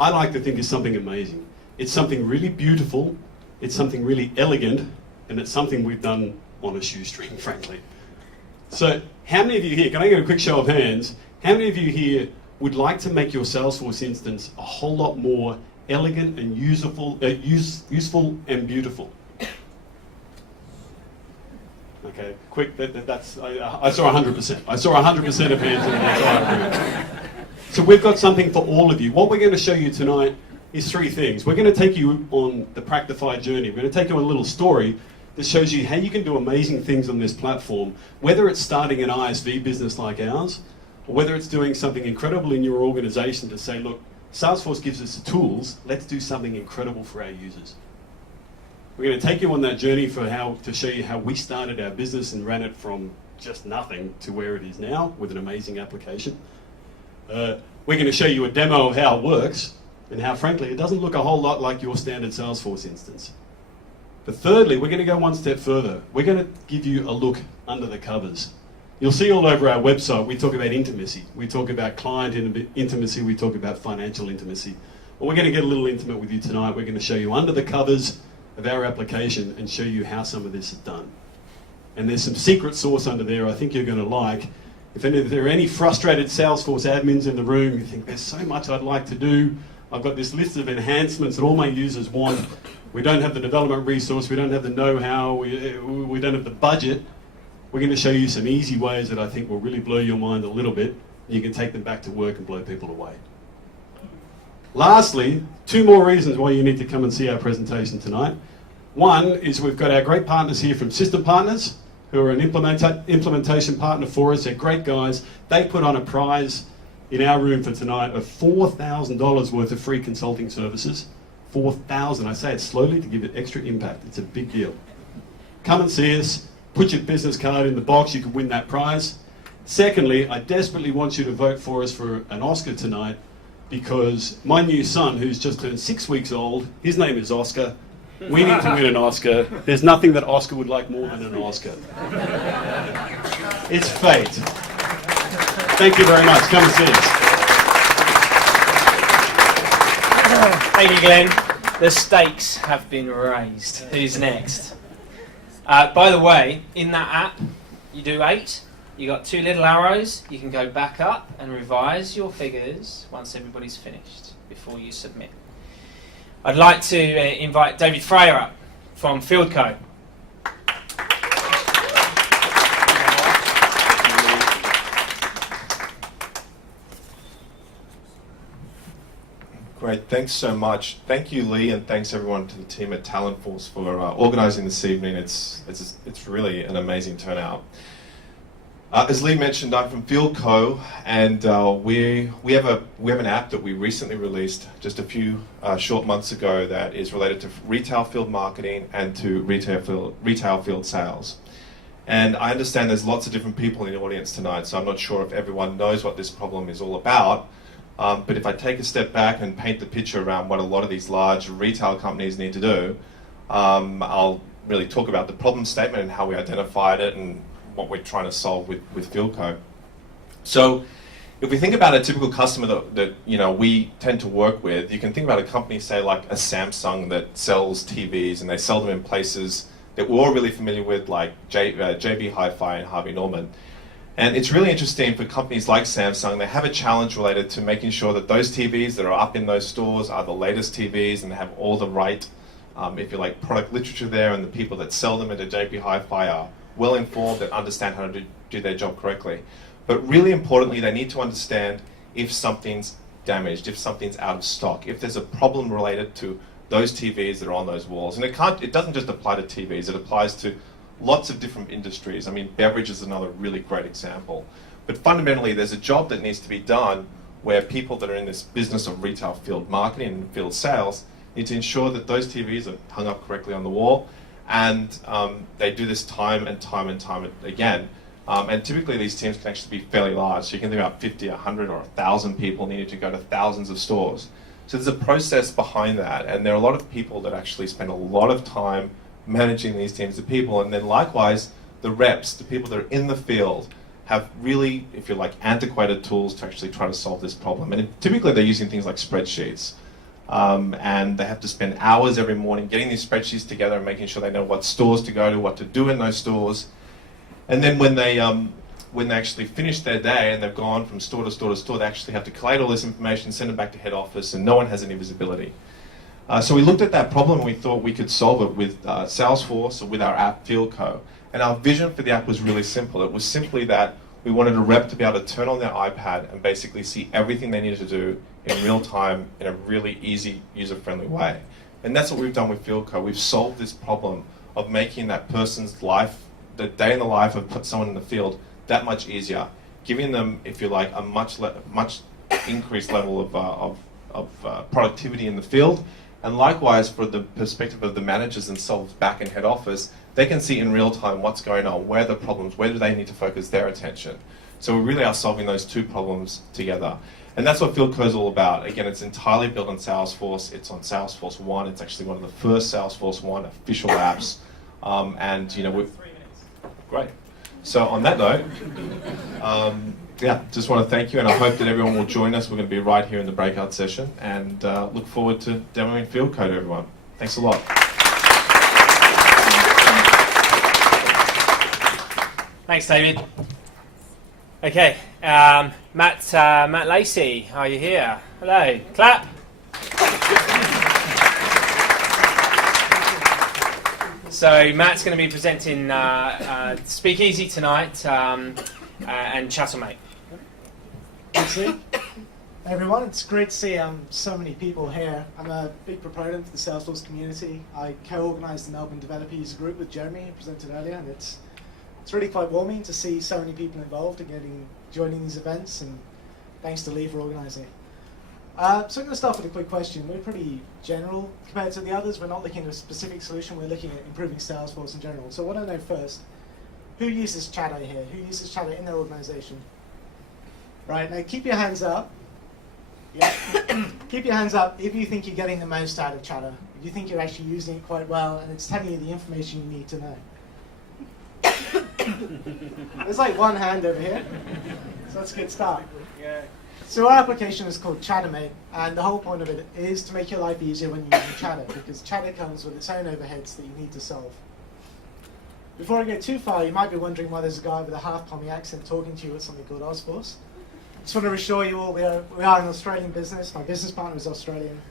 I like to think is something amazing. It's something really beautiful, it's something really elegant, and it's something we've done on a shoestring, frankly. So, how many of you here, can I get a quick show of hands, how many of you here would like to make your Salesforce instance a whole lot more elegant and useful and beautiful? Okay, quick, I saw 100%. I saw 100% of hands in the entire room. So we've got something for all of you. What we're going to show you tonight is 3 things. We're going to take you on the Practify journey. We're going to take you on a little story that shows you how you can do amazing things on this platform, whether it's starting an ISV business like ours, or whether it's doing something incredible in your organization to say, look, Salesforce gives us the tools, let's do something incredible for our users. We're going to take you on that journey to show you how we started our business and ran it from just nothing to where it is now with an amazing application. We're going to show you a demo of how it works and how, frankly, it doesn't look a whole lot like your standard Salesforce instance. But thirdly, we're going to go one step further. We're going to give you a look under the covers. You'll see all over our website, we talk about intimacy. We talk about client intimacy. We talk about financial intimacy. Well, we're going to get a little intimate with you tonight. We're going to show you under the covers of our application and show you how some of this is done. And there's some secret sauce under there I think you're going to like. If there are any frustrated Salesforce admins in the room, you think there's so much I'd like to do. I've got this list of enhancements that all my users want. We don't have the development resource. We don't have the know-how. We don't have the budget. We're going to show you some easy ways that I think will really blow your mind a little bit. And you can take them back to work and blow people away. Lastly, 2 more reasons why you need to come and see our presentation tonight. One is we've got our great partners here from System Partners, who are an implementation partner for us. They're great guys. They put on a prize in our room for tonight of $4,000 worth of free consulting services. 4,000. I say it slowly to give it extra impact. It's a big deal. Come and see us. Put your business card in the box. You can win that prize. Secondly, I desperately want you to vote for us for an Oscar tonight, because my new son, who's just turned 6 weeks old, his name is Oscar. We need to win an Oscar. There's nothing that Oscar would like more than an Oscar. It's fate. Thank you very much. Come and see us. Thank you, Glenn. The stakes have been raised. Who's next? By the way, in that app, you do 8. You got 2 little arrows. You can go back up and revise your figures once everybody's finished before you submit. I'd like to invite David Freyer up from Fieldco. Great, thanks so much. Thank you, Lee, and thanks everyone to the team at Talentforce for organising this evening. It's really an amazing turnout. As Lee mentioned, I'm from Fieldco, and we have an app that we recently released just a few short months ago that is related to retail field marketing and to retail field sales. And I understand there's lots of different people in the audience tonight, so I'm not sure if everyone knows what this problem is all about. But if I take a step back and paint the picture around what a lot of these large retail companies need to do, I'll really talk about the problem statement and how we identified it and what we're trying to solve with Fieldco. So if we think about a typical customer that we tend to work with, you can think about a company, say like a Samsung, that sells TVs, and they sell them in places that we're all really familiar with, like JB Hi-Fi and Harvey Norman. And it's really interesting for companies like Samsung. They have a challenge related to making sure that those TVs that are up in those stores are the latest TVs and they have all the right, if you like, product literature there, and the people that sell them into JB Hi-Fi are well informed and understand how to do their job correctly. But really importantly, they need to understand if something's damaged, if something's out of stock, if there's a problem related to those TVs that are on those walls. And it doesn't just apply to TVs, it applies to lots of different industries. I mean, beverage is another really great example. But fundamentally, there's a job that needs to be done where people that are in this business of retail field marketing and field sales need to ensure that those TVs are hung up correctly on the wall, and they do this time and time and time again. And typically these teams can actually be fairly large. So you can think about 50, 100 or 1,000 people needing to go to thousands of stores. So there's a process behind that, and there are a lot of people that actually spend a lot of time managing these teams of people. And then likewise, the reps, the people that are in the field, have really, if you like, antiquated tools to actually try to solve this problem. And typically they're using things like spreadsheets. And they have to spend hours every morning getting these spreadsheets together and making sure they know what stores to go to, what to do in those stores. And then when they actually finish their day and they've gone from store to store to store, they actually have to collate all this information, send it back to head office, and no one has any visibility. So we looked at that problem and we thought we could solve it with Salesforce or with our app Fieldco. And our vision for the app was really simple. It was simply that we wanted a rep to be able to turn on their iPad and basically see everything they needed to do in real time in a really easy, user-friendly way. And that's what we've done with Fieldco. We've solved this problem of making that person's life, the day in the life of someone in the field, that much easier, giving them, if you like, a much increased level of productivity in the field. And likewise, for the perspective of the managers themselves back in head office, they can see in real time what's going on, where are the problems, where do they need to focus their attention. So we really are solving those two problems together. And that's what Fieldco is all about. Again, it's entirely built on Salesforce. It's on Salesforce One. It's actually one of the first Salesforce One official apps. And we're great. So on that note, just want to thank you, and I hope that everyone will join us. We're going to be right here in the breakout session, and look forward to demoing Fieldco to everyone. Thanks a lot. Thanks, David. Okay, Matt Lacey, are you here? Hello, clap. So Matt's going to be presenting Speakeasy tonight and Chattermate. Thanks, Lee. Hey everyone, it's great to see so many people here. I'm a big proponent of the Salesforce community. I co-organised the Melbourne Developer User Group with Jeremy, who presented earlier, and it's really quite warming to see so many people involved in joining these events, and thanks to Lee for organising. So I'm going to start with a quick question. We're pretty general compared to the others. We're not looking at a specific solution, we're looking at improving Salesforce in general. So I want to know first, who uses Chatter here? Who uses Chatter in their organisation? Right, now keep your hands up. Yeah. Keep your hands up if you think you're getting the most out of Chatter. If you think you're actually using it quite well and it's telling you the information you need to know. There's like one hand over here. So that's a good start. Yeah. So our application is called Chattermate, and the whole point of it is to make your life easier when you're using Chatter, because Chatter comes with its own overheads that you need to solve. Before I go too far, you might be wondering why there's a guy with a half-Pommy accent talking to you at something called Ozforce. I just want to assure you all we are an Australian business. My business partner is Australian.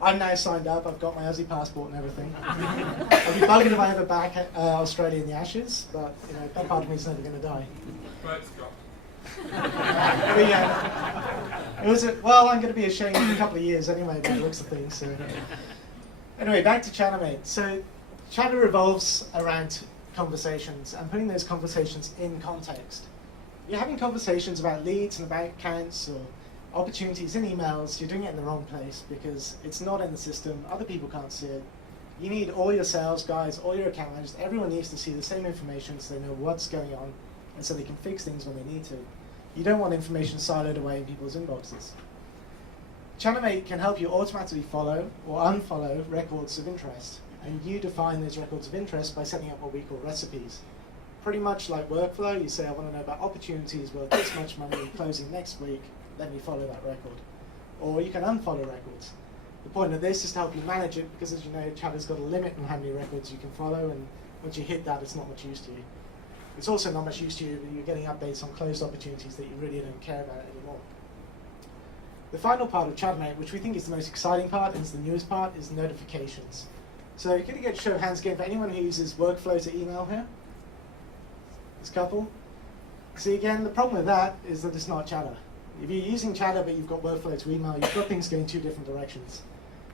I'm now signed up. I've got my Aussie passport and everything. I'll be bugging if I ever back Australia in the ashes, but you know that part of me is never going to die. Well, I'm going to be ashamed in a couple of years anyway by the looks of things. So. Anyway, back to Chattermate. So Chatter revolves around conversations and putting those conversations in context. You're having conversations about leads and about accounts or opportunities in emails, you're doing it in the wrong place because it's not in the system, other people can't see it. You need all your sales guys, all your account managers, everyone needs to see the same information so they know what's going on and so they can fix things when they need to. You don't want information siloed away in people's inboxes. Chattermate can help you automatically follow or unfollow records of interest, and you define those records of interest by setting up what we call recipes. Pretty much like workflow, you say, I want to know about opportunities worth this much money closing next week, let me follow that record. Or you can unfollow records. The point of this is to help you manage it because, as you know, Chatter's got a limit on how many records you can follow, and once you hit that, it's not much use to you. It's also not much use to you when you're getting updates on closed opportunities that you really don't care about anymore. The final part of Chattermate, which we think is the most exciting part and is the newest part, is notifications. So can you get a show of hands again for anyone who uses Workflow to email here? This couple? See, again, the problem with that is that it's not Chatter. If you're using Chatter but you've got Workflow to email, you've got things going two different directions.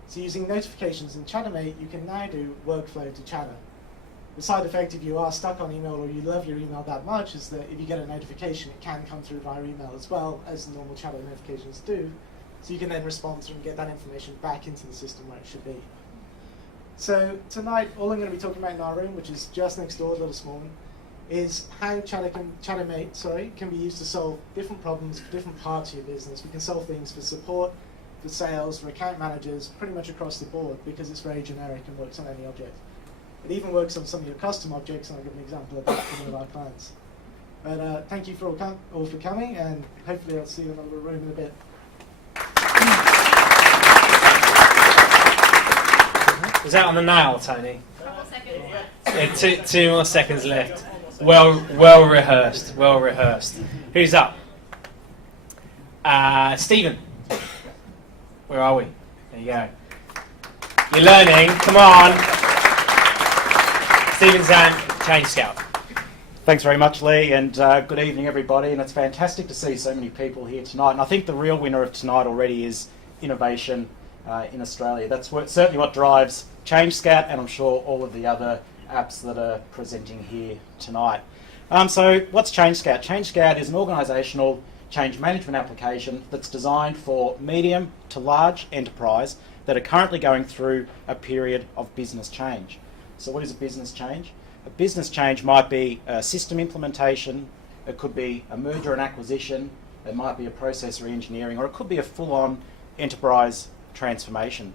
So using notifications in Chattermate, you can now do Workflow to Chatter. The side effect if you are stuck on email or you love your email that much is that if you get a notification, it can come through via email as well, as normal Chatter notifications do. So you can then respond to and get that information back into the system where it should be. So tonight, all I'm going to be talking about in our room, which is just next door, a little small one, is how Chattermate can be used to solve different problems for different parts of your business. We can solve things for support, for sales, for account managers, pretty much across the board because it's very generic and works on any object. It even works on some of your custom objects, and I'll give an example of that from one of our clients. But thank you for all for coming, and hopefully I'll see you in another room in a bit. Was that on the nail, Tony? Couple seconds. Yeah, two more seconds left. Well rehearsed. Well rehearsed. Who's up? Stephen. Where are we? There you go. You're learning. Come on. Stephen Zant, Change Scout. Thanks very much, Lee, and good evening, everybody. And it's fantastic to see so many people here tonight. And I think the real winner of tonight already is innovation in Australia. That's certainly what drives Change Scout, and I'm sure all of the other apps that are presenting here tonight. So what's Change Scout? Change Scout is an organisational change management application that's designed for medium to large enterprise that are currently going through a period of business change. So what is a business change? A business change might be a system implementation, it could be a merger and acquisition, it might be a process re-engineering, or it could be a full-on enterprise transformation.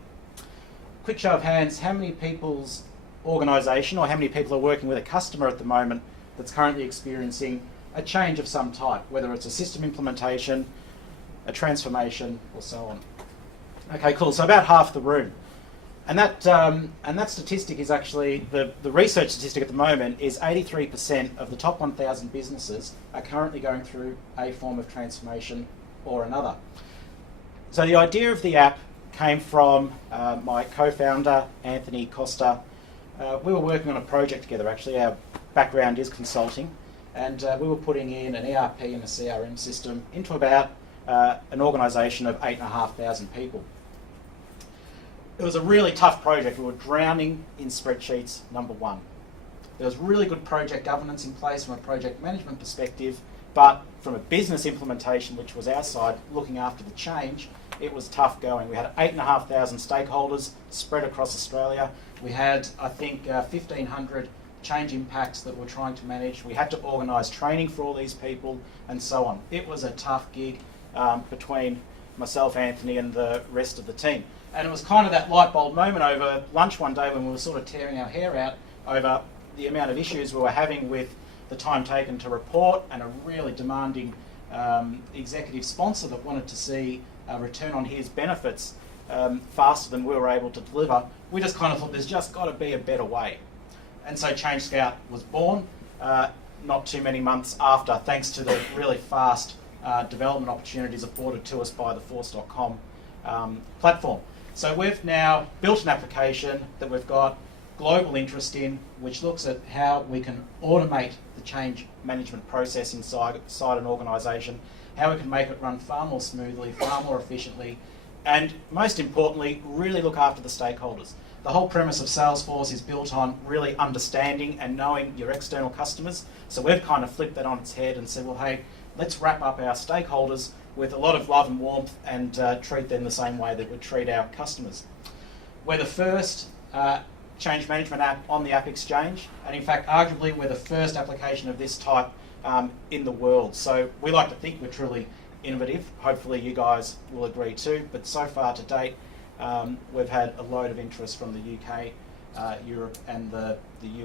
Quick show of hands, how many people's organisation or how many people are working with a customer at the moment that's currently experiencing a change of some type, whether it's a system implementation, a transformation, or so on. Okay, cool, so about half the room. And that statistic is actually, the research statistic at the moment is 83% of the top 1,000 businesses are currently going through a form of transformation or another. So the idea of the app came from my co-founder, Anthony Costa. We were working on a project together actually. Our background is consulting, and we were putting in an ERP and a CRM system into about an organisation of 8,500 people. It was a really tough project. We were drowning in spreadsheets, number one. There was really good project governance in place from a project management perspective, but from a business implementation, which was our side, looking after the change, it was tough going. We had 8,500 stakeholders spread across Australia. We had, I think, 1,500 change impacts that we're trying to manage. We had to organise training for all these people and so on. It was a tough gig between myself, Anthony, and the rest of the team. And it was kind of that light bulb moment over lunch one day when we were sort of tearing our hair out over the amount of issues we were having with the time taken to report and a really demanding executive sponsor that wanted to see a return on his benefits faster than we were able to deliver, we just kind of thought there's just got to be a better way. And so Change Scout was born not too many months after, thanks to the really fast development opportunities afforded to us by the Force.com platform. So we've now built an application that we've got global interest in, which looks at how we can automate the change management process inside an organisation, how we can make it run far more smoothly, far more efficiently, and most importantly, really look after the stakeholders. The whole premise of Salesforce is built on really understanding and knowing your external customers. So we've kind of flipped that on its head and said, well, hey, let's wrap up our stakeholders with a lot of love and warmth and treat them the same way that we treat our customers. We're the first change management app on the App Exchange, and in fact, arguably, we're the first application of this type in the world. So we like to think we're truly innovative. Hopefully you guys will agree too, but so far to date, we've had a load of interest from the UK, Europe and the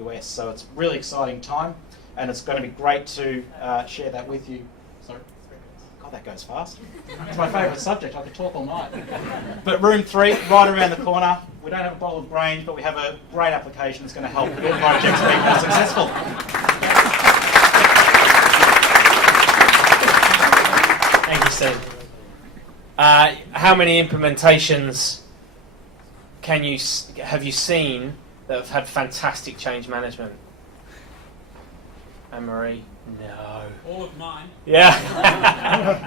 US. So it's a really exciting time, and it's going to be great to share that with you. Sorry. God, that goes fast. It's my favourite subject. I could talk all night. But room 3, right around the corner. We don't have a bottle of Grange, but we have a great application that's going to help your projects be more successful. Thank you, Steve. How many implementations have you seen that have had fantastic change management? Anne-Marie? No. All of mine. Yeah.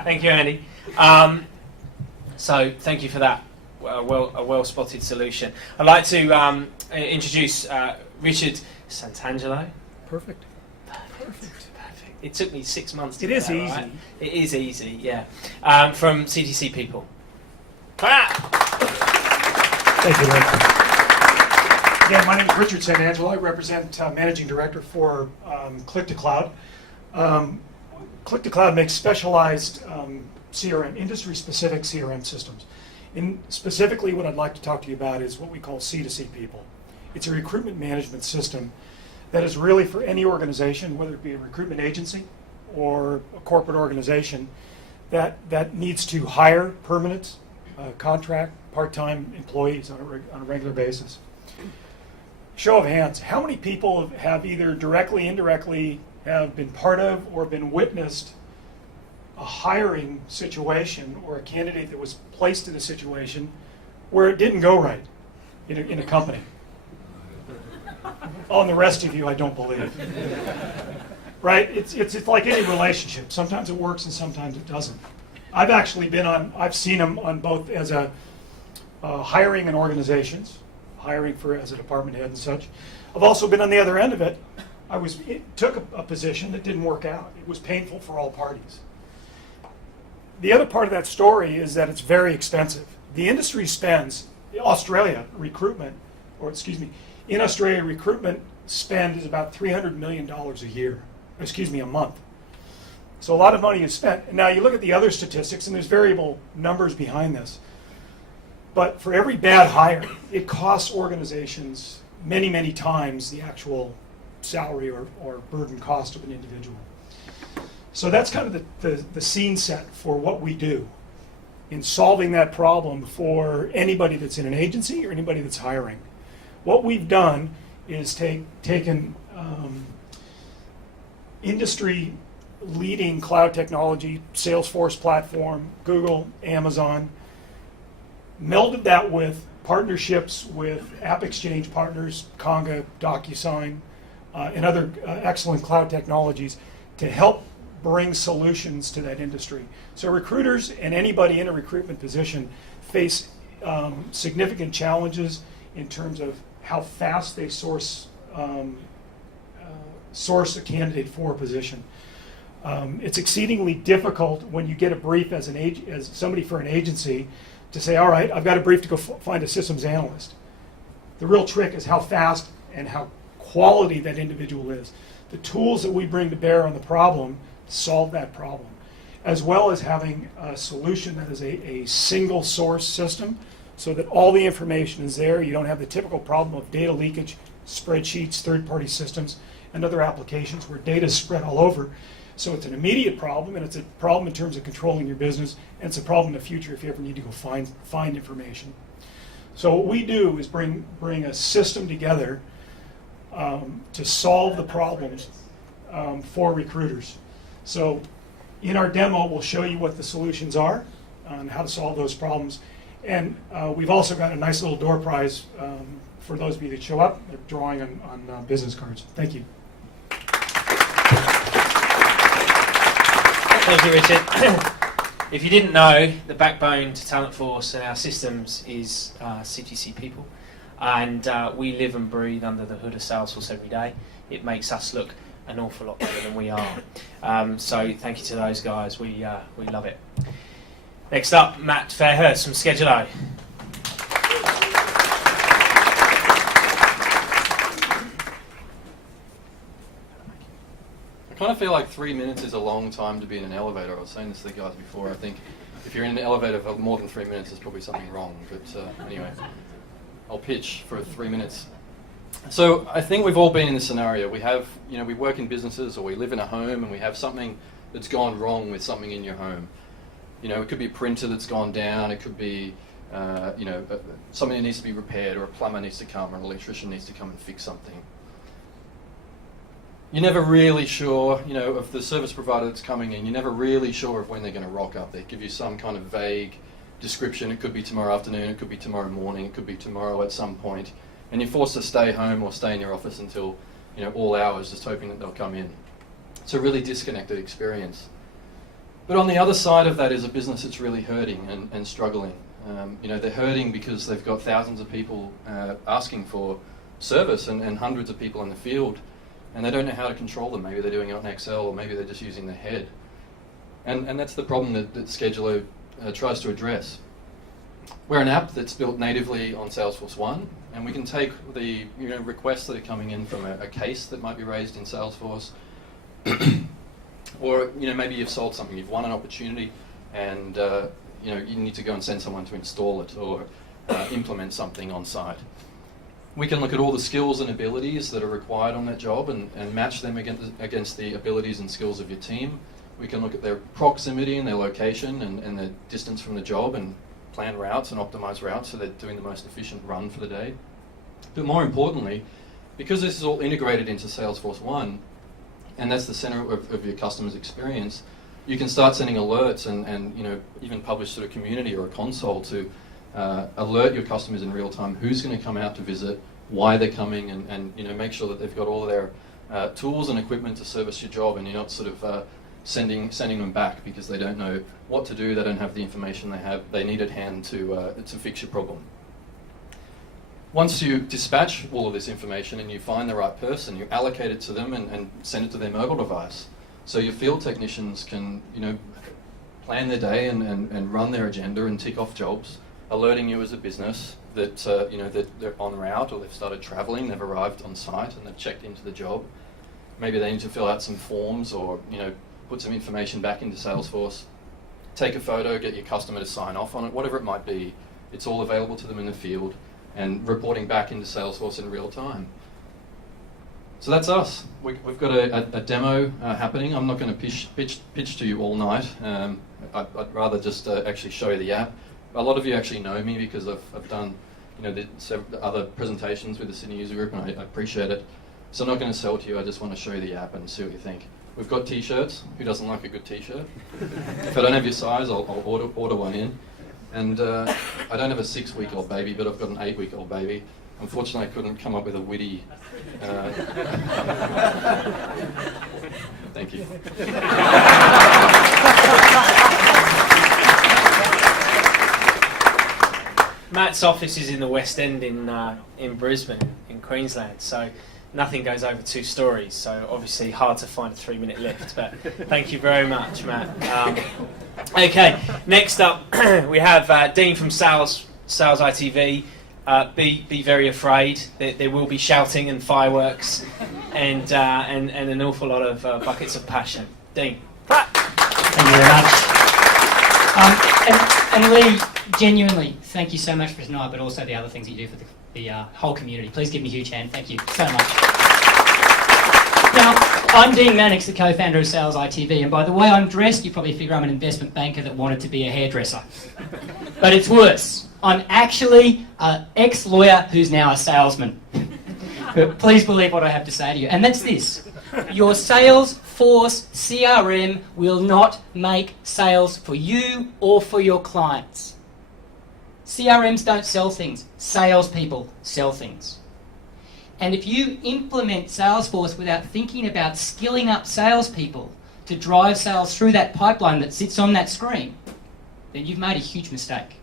Thank you, Andy. So thank you for that. A well-spotted solution. I'd like to introduce Richard Santangelo. Perfect. It took me 6 months to It get is that easy. right. It is easy, yeah. From CTC People. Thank you, Lynn. Again, my name is Richard Santangelo. I represent Managing Director for Click2Cloud. Click2Cloud makes specialized CRM, industry-specific CRM systems. Specifically, what I'd like to talk to you about is what we call C2C People. It's a recruitment management system that is really for any organization, whether it be a recruitment agency or a corporate organization, that needs to hire permanent, contract, part-time employees on a regular basis. Show of hands, how many people have either directly, indirectly, have been part of or been witnessed a hiring situation or a candidate that was placed in a situation where it didn't go right in a company? On the rest of you, I don't believe. Right? It's like any relationship. Sometimes it works and sometimes it doesn't. I've seen them on both as a hiring in organizations, hiring as a department head and such. I've also been on the other end of it. Took a position that didn't work out. It was painful for all parties. The other part of that story is that it's very expensive. The industry spends, in Australia, recruitment spend is about $300 million a month. So a lot of money is spent. Now you look at the other statistics, and there's variable numbers behind this. But for every bad hire, it costs organizations many, many times the actual salary or burden cost of an individual. So that's kind of the scene set for what we do in solving that problem for anybody that's in an agency or anybody that's hiring. What we've done is taken industry-leading cloud technology, Salesforce platform, Google, Amazon, melded that with partnerships with App Exchange partners, Conga, DocuSign, and other excellent cloud technologies to help bring solutions to that industry. So recruiters and anybody in a recruitment position face significant challenges in terms of how fast they source a candidate for a position. It's exceedingly difficult when you get a brief as somebody for an agency to say, all right, I've got a brief to go find a systems analyst. The real trick is how fast and how quality that individual is. The tools that we bring to bear on the problem solve that problem, as well as having a solution that is a single source system so that all the information is there. You don't have the typical problem of data leakage, spreadsheets, third-party systems, and other applications where data is spread all over. So it's an immediate problem, and it's a problem in terms of controlling your business, and it's a problem in the future if you ever need to go find information. So what we do is bring a system together to solve the problems for recruiters. So in our demo, we'll show you what the solutions are and how to solve those problems. And we've also got a nice little door prize for those of you that show up. They're drawing on business cards. Thank you. Thank you, Richard. If you didn't know, the backbone to Talent Force and our systems is CTC people. And we live and breathe under the hood of Salesforce every day. It makes us look an awful lot better than we are. So thank you to those guys. We love it. Next up, Matt Fairhurst from Schedule-O. I kind of feel like 3 minutes is a long time to be in an elevator. I was saying this to the guys before. I think if you're in an elevator for more than 3 minutes, there's probably something wrong. But anyway, I'll pitch for 3 minutes. So I think we've all been in this scenario. We have, we work in businesses or we live in a home and we have something that's gone wrong with something in your home. It could be a printer that's gone down. It could be, something that needs to be repaired, or a plumber needs to come, or an electrician needs to come and fix something. You're never really sure, of the service provider that's coming in. You're never really sure of when they're going to rock up. They give you some kind of vague description. It could be tomorrow afternoon. It could be tomorrow morning. It could be tomorrow at some point. And you're forced to stay home or stay in your office until, all hours, just hoping that they'll come in. It's a really disconnected experience. But on the other side of that is a business that's really hurting and struggling. They're hurting because they've got thousands of people asking for service and hundreds of people in the field, and they don't know how to control them. Maybe they're doing it on Excel, or maybe they're just using their head. And that's the problem that Schedule-O tries to address. We're an app that's built natively on Salesforce One, and we can take the requests that are coming in from a case that might be raised in Salesforce, or maybe you've sold something, you've won an opportunity, and you need to go and send someone to install it or implement something on site. We can look at all the skills and abilities that are required on that job and match them against the abilities and skills of your team. We can look at their proximity and their location and the distance from the job and plan routes and optimize routes so they're doing the most efficient run for the day. But more importantly, because this is all integrated into Salesforce One, and that's the center of your customer's experience, you can start sending alerts and even publish sort of community or a console to alert your customers in real time who's going to come out to visit, why they're coming, and make sure that they've got all of their tools and equipment to service your job, and you're not sort of sending them back because they don't know what to do, they don't have the information they need at hand to fix your problem. Once you dispatch all of this information and you find the right person, you allocate it to them and send it to their mobile device. So your field technicians can, plan their day and run their agenda and tick off jobs, alerting you as a business that that they're en route or they've started traveling, they've arrived on site and they've checked into the job. Maybe they need to fill out some forms or put some information back into Salesforce, take a photo, get your customer to sign off on it, whatever it might be. It's all available to them in the field and reporting back into Salesforce in real time. So that's us. We've got a demo happening. I'm not going to pitch to you all night. I'd rather just actually show you the app. A lot of you actually know me because I've done the other presentations with the Sydney User Group, and I appreciate it. So I'm not going to sell to you. I just want to show you the app and see what you think. We've got t-shirts. Who doesn't like a good t-shirt? If I don't have your size, I'll order one in. And I don't have a 6-week-old baby, but I've got an 8-week-old baby. Unfortunately, I couldn't come up with a witty... Thank you. Matt's office is in the West End in Brisbane, in Queensland, so nothing goes over 2 stories, so obviously hard to find a 3-minute lift, but thank you very much, Matt. Okay, next up we have Dean from Sales ITV. Be very afraid. There will be shouting and fireworks and an awful lot of buckets of passion. Dean. Thank you very much. And Lee, genuinely, thank you so much for tonight, but also the other things you do for the whole community. Please give me a huge hand. Thank you so much. Now, I'm Dean Mannix, the co-founder of Sales ITV, and by the way I'm dressed, you probably figure I'm an investment banker that wanted to be a hairdresser. But it's worse. I'm actually an ex-lawyer who's now a salesman. But please believe what I have to say to you, and that's this. Your Salesforce CRM will not make sales for you or for your clients. CRMs don't sell things. Salespeople sell things. And if you implement Salesforce without thinking about skilling up salespeople to drive sales through that pipeline that sits on that screen, then you've made a huge mistake.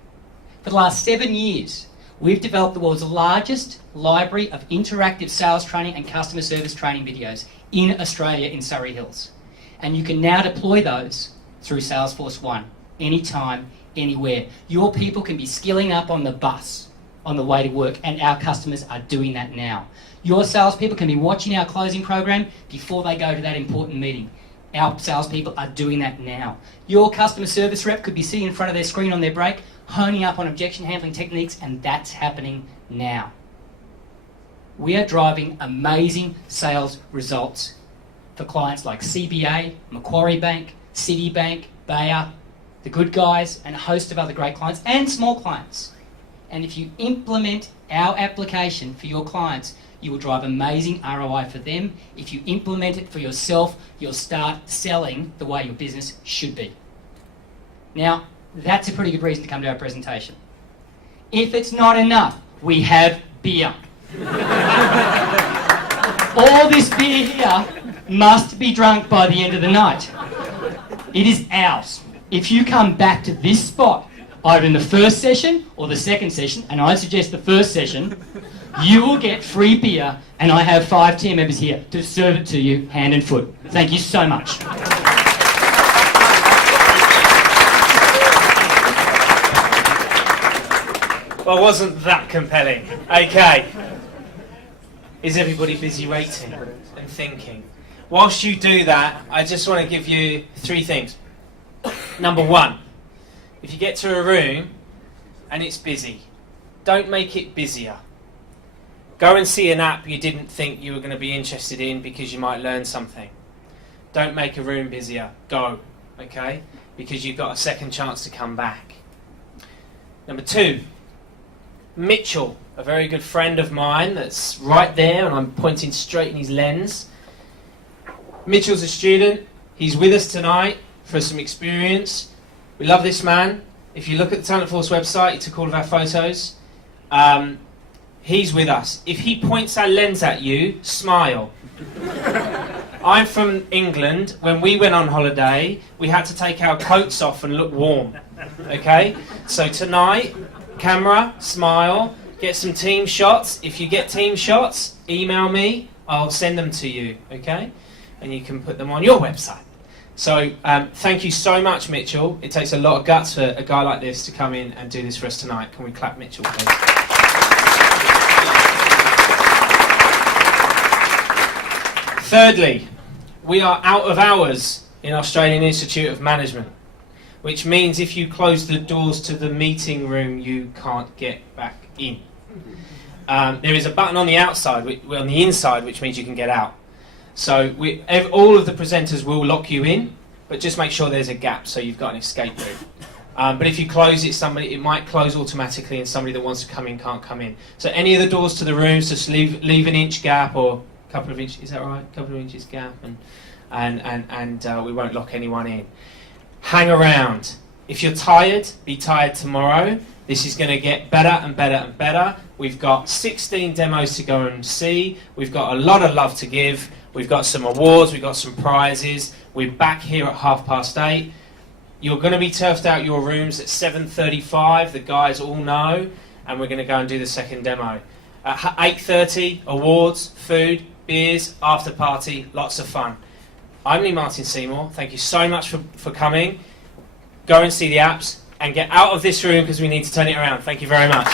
For the last 7 years, we've developed the world's largest library of interactive sales training and customer service training videos in Australia in Surrey Hills. And you can now deploy those through Salesforce One, anytime, anywhere. Your people can be skilling up on the bus on the way to work, and our customers are doing that now. Your salespeople can be watching our closing program before they go to that important meeting. Our salespeople are doing that now. Your customer service rep could be sitting in front of their screen on their break, honing up on objection handling techniques, and that's happening now. We are driving amazing sales results for clients like CBA, Macquarie Bank, Citibank, Bayer, The Good Guys, and a host of other great clients, and small clients. And if you implement our application for your clients, you will drive amazing ROI for them. If you implement it for yourself, you'll start selling the way your business should be. Now, that's a pretty good reason to come to our presentation. If it's not enough, we have beer. All this beer here must be drunk by the end of the night. It is ours. If you come back to this spot, either in the first session or the second session, and I suggest the first session, you will get free beer, and I have 5 team members here to serve it to you hand and foot. Thank you so much. Well, wasn't that compelling? Okay. Is everybody busy rating and thinking? Whilst you do that, I just want to give you 3 things. Number 1, if you get to a room and it's busy, don't make it busier. Go and see an app you didn't think you were going to be interested in because you might learn something. Don't make a room busier. Go, okay? Because you've got a second chance to come back. Number 2, Mitchell, a very good friend of mine that's right there, and I'm pointing straight in his lens. Mitchell's a student. He's with us tonight for some experience. We love this man. If you look at the Talent Force website, he took all of our photos. He's with us. If he points our lens at you, smile. I'm from England. When we went on holiday, we had to take our coats off and look warm. Okay? So tonight, camera, smile, get some team shots. If you get team shots, email me. I'll send them to you. Okay? And you can put them on your website. So thank you so much, Mitchell. It takes a lot of guts for a guy like this to come in and do this for us tonight. Can we clap Mitchell, please? Thirdly, we are out of hours in Australian Institute of Management, which means if you close the doors to the meeting room, you can't get back in. There is a button on the outside, on the inside, which means you can get out. So all of the presenters will lock you in, but just make sure there's a gap so you've got an escape route. But if you close it, it might close automatically, and somebody that wants to come in can't come in. So any of the doors to the rooms, just leave an inch gap or a couple of inches. Is that right? A couple of inches gap, and we won't lock anyone in. Hang around. If you're tired, be tired tomorrow. This is going to get better and better and better. We've got 16 demos to go and see. We've got a lot of love to give. We've got some awards. We've got some prizes. We're back here at 8:30. You're going to be turfed out your rooms at 7:35. The guys all know. And we're going to go and do the second demo. At 8:30, awards, food, beers, after party, lots of fun. I'm Lee Martin Seymour. Thank you so much for coming. Go and see the apps and get out of this room because we need to turn it around. Thank you very much.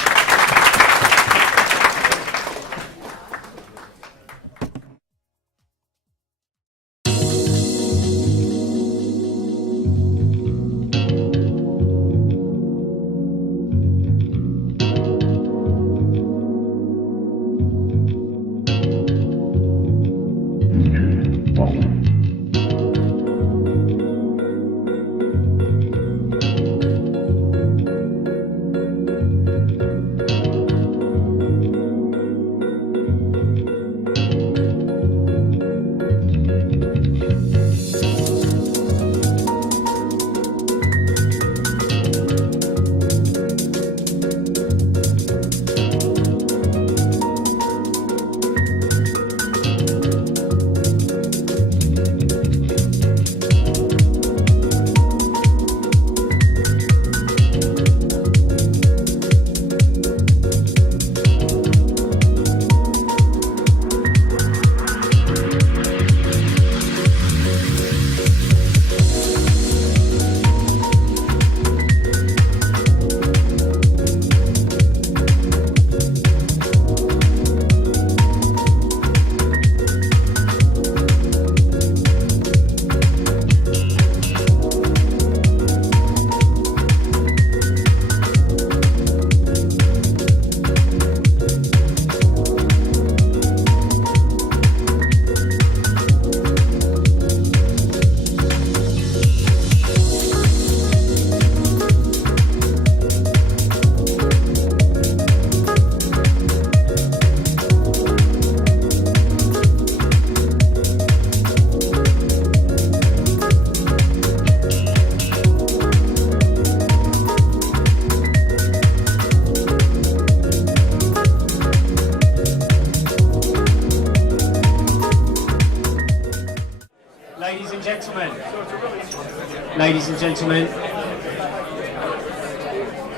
Ladies and gentlemen,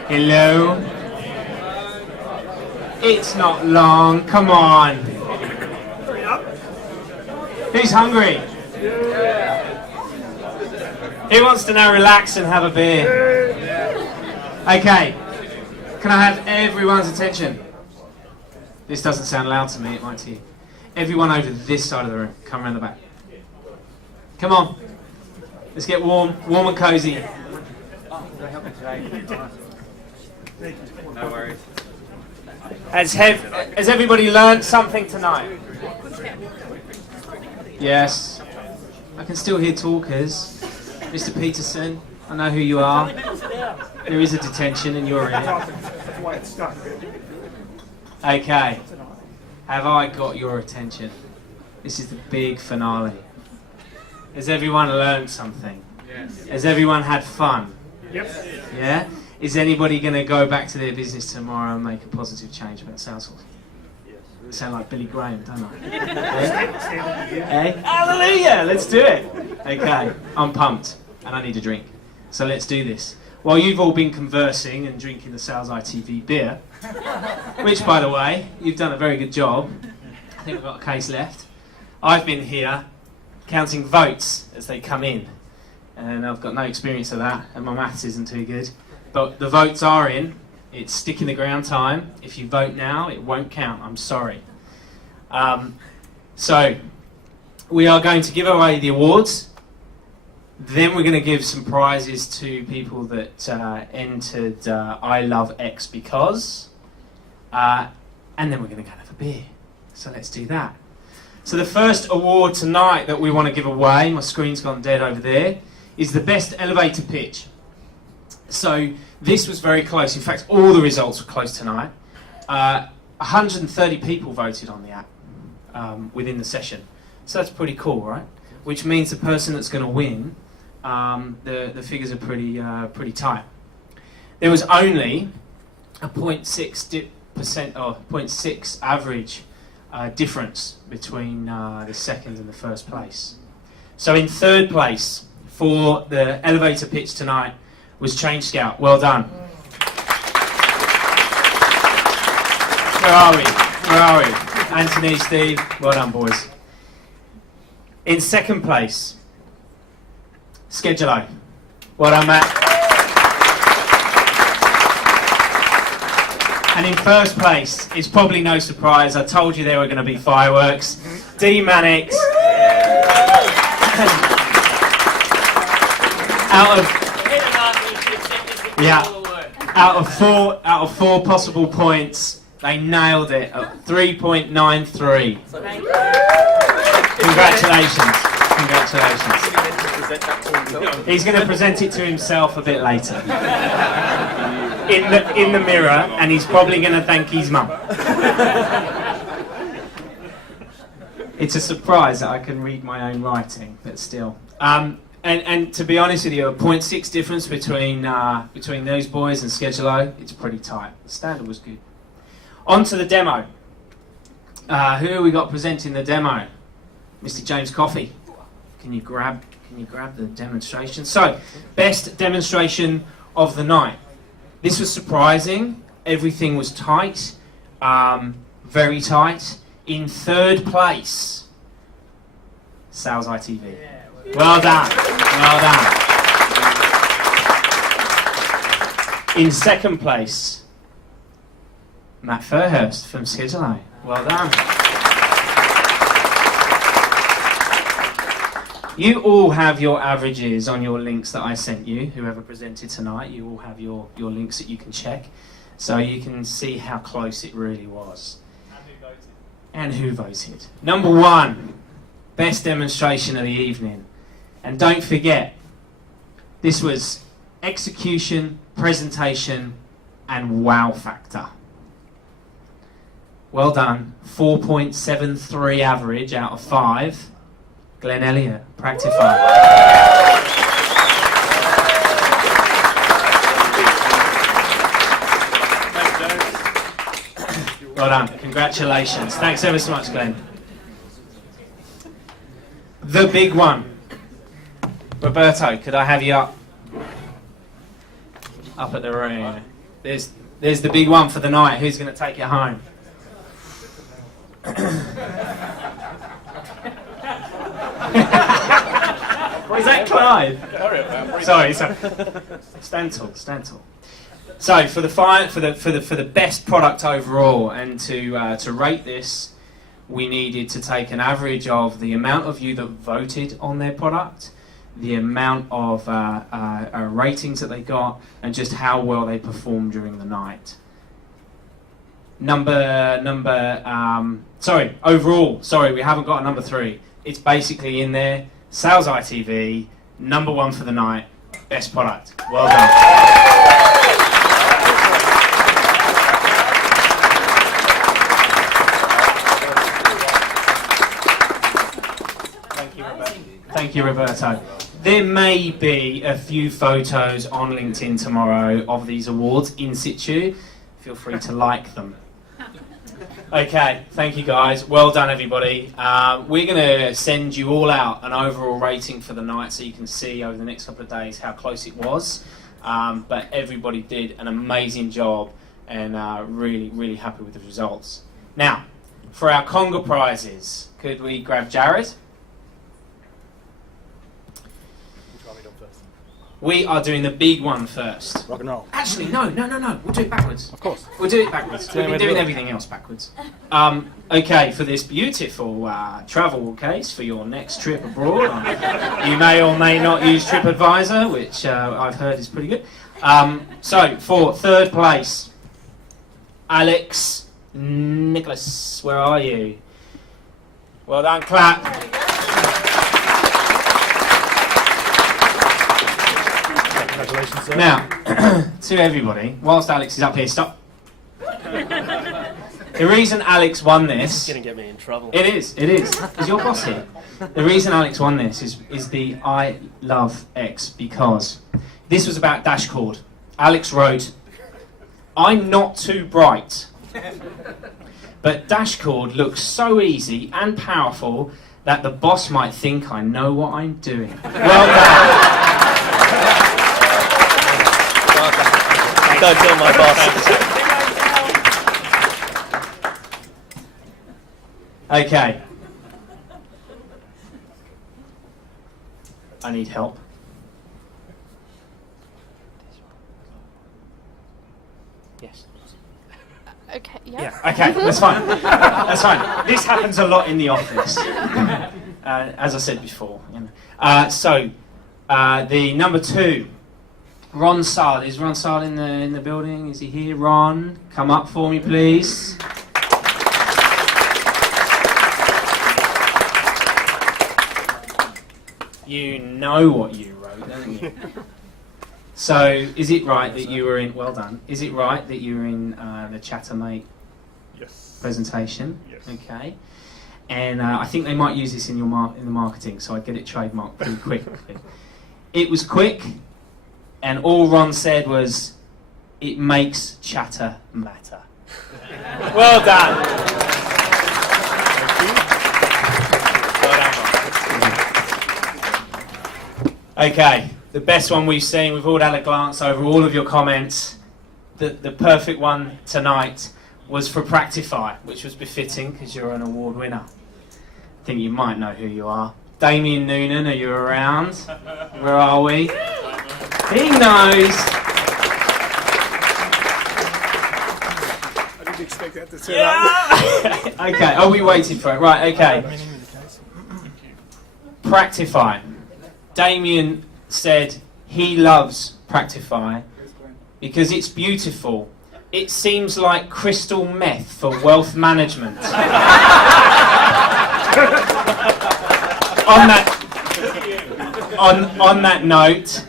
hello. It's not long, come on. Who's hungry? Who wants to now relax and have a beer? Okay, can I have everyone's attention? This doesn't sound loud to me, it might to you. Everyone over this side of the room, come around the back. Come on, let's get warm and cozy. No worries. Has everybody learned something tonight? Yes. I can still hear talkers. Mr. Peterson, I know who you are. There is a detention and you're in. Okay. Have I got your attention? This is the big finale. Has everyone learned something? Yes. Has everyone had fun? Yep. Yeah? Is anybody going to go back to their business tomorrow and make a positive change about Salesforce? Yes. I sound like Billy Graham, don't I? Hey? Hallelujah! Let's do it. Okay, I'm pumped and I need a drink. So let's do this. While you've all been conversing and drinking the Sales ITV beer, which, by the way, you've done a very good job. I think we've got a case left. I've been here counting votes as they come in. And I've got no experience of that, and my maths isn't too good. But the votes are in. It's stick in the ground time. If you vote now, it won't count. I'm sorry. So, we are going to give away the awards. Then we're going to give some prizes to people that entered I Love X Because. And then we're going to go have a beer. So let's do that. So the first award tonight that we want to give away, my screen's gone dead over there, is the best elevator pitch. So this was very close. In fact, all the results were close tonight. 130 people voted on the app within the session. So that's pretty cool, right? Which means the person that's going to win, the figures are pretty tight. There was only a 0.6% or 0.6 average difference between the second and the first place. So in third place for the elevator pitch tonight was Change Scout. Well done. Where are we? Anthony, Steve, well done, boys. In second place, Schedulo. Well done, Matt. And in first place, it's probably no surprise, I told you there were going to be fireworks. D-Manix. Out of four possible points, they nailed it at 3.93. Congratulations. He's going to present it to himself a bit later. In the mirror, and he's probably going to thank his mum. It's a surprise that I can read my own writing, but still. And to be honest with you, a 0.6 difference between those boys and Schedule O, it's pretty tight. The standard was good. On to the demo. Who have we got presenting the demo? Mr. James Coffey. Can you grab the demonstration? So, best demonstration of the night. This was surprising. Everything was tight, very tight. In third place, Sales ITV. Well done. Well done. In second place, Matt Fairhurst from Schedule O. Well done. You all have your averages on your links that I sent you. Whoever presented tonight, you all have your links that you can check. So you can see how close it really was. And who voted. Number one, best demonstration of the evening. And don't forget, this was execution, presentation, and wow factor. Well done. 4.73 average out of 5. Glenn Elliott, Practify. Well done. Congratulations. Thanks ever so much, Glenn. The big one. Roberto, could I have you up at the room? There's the big one for the night. Who's going to take it home? Or is that Clive? Sorry. Stand tall. So for the best product overall, and to rate this, we needed to take an average of the amount of you that voted on their product, the amount of ratings that they got, and just how well they performed during the night. Overall, we haven't got a number 3. It's basically in there. Sales ITV, number 1 for the night, best product. Well done. Thank you, Roberto. There may be a few photos on LinkedIn tomorrow of these awards in situ. Feel free to like them. Okay, thank you guys. Well done, everybody. We're going to send you all out an overall rating for the night so you can see over the next couple of days how close it was. But everybody did an amazing job and really, really happy with the results. Now, for our Conga prizes, could we grab Jared? We are doing the big one first. Rock and roll. Actually, no. We'll do it backwards. Of course. We'll do it backwards. We've been doing everything else backwards. Okay, for this beautiful travel case for your next trip abroad, you may or may not use TripAdvisor, which I've heard is pretty good. So, for third place, Alex Nicholas, where are you? Well done, clap. Congratulations, sir. Now, to everybody, whilst Alex is up here, stop. The reason Alex won this... It's going to get me in trouble. It is. Is your boss here? The reason Alex won this is the I Love X, because this was about dashboard. Alex wrote, I'm not too bright, but dashboard looks so easy and powerful that the boss might think I know what I'm doing. Well done. Don't tell my boss. Okay. I need help. Yes. Okay, yeah. Yeah, okay, that's fine. That's fine. This happens a lot in the office. As I said before. You know. The number 2. Ron Sard. Is Ron Sard in the building? Is he here? Ron, come up for me, please. You know what you wrote, don't you? So, is it right that you were in? Well done. Is it right that you were in the Chattermate presentation? Yes. Okay. And I think they might use this in your in the marketing, so I'd get it trademarked pretty quickly. It was quick, and all Ron said was, "It makes chatter matter." Well done. Okay, the best one we've seen. We've all had a glance over all of your comments. The perfect one tonight was for Practify, which was befitting because you're an award winner. I think you might know who you are. Damien Noonan, are you around? Where are we? He knows. I didn't expect that to turn up. Okay, are we waiting for it? Right, okay. Practify. Damien said he loves Practify because it's beautiful. It seems like crystal meth for wealth management. On that note,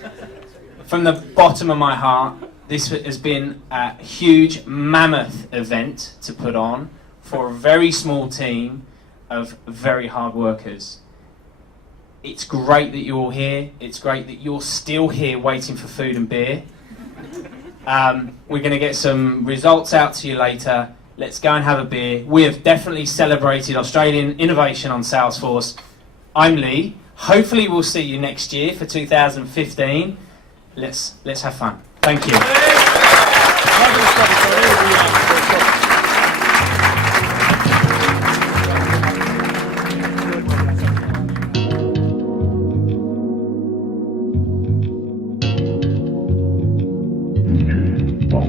from the bottom of my heart, this has been a huge, mammoth event to put on for a very small team of very hard workers. It's great that you're all here. It's great that you're still here waiting for food and beer. We're going to get some results out to you later. Let's go and have a beer. We have definitely celebrated Australian innovation on Salesforce. I'm Lee. Hopefully we'll see you next year for 2015. Let's have fun. Thank you. Well,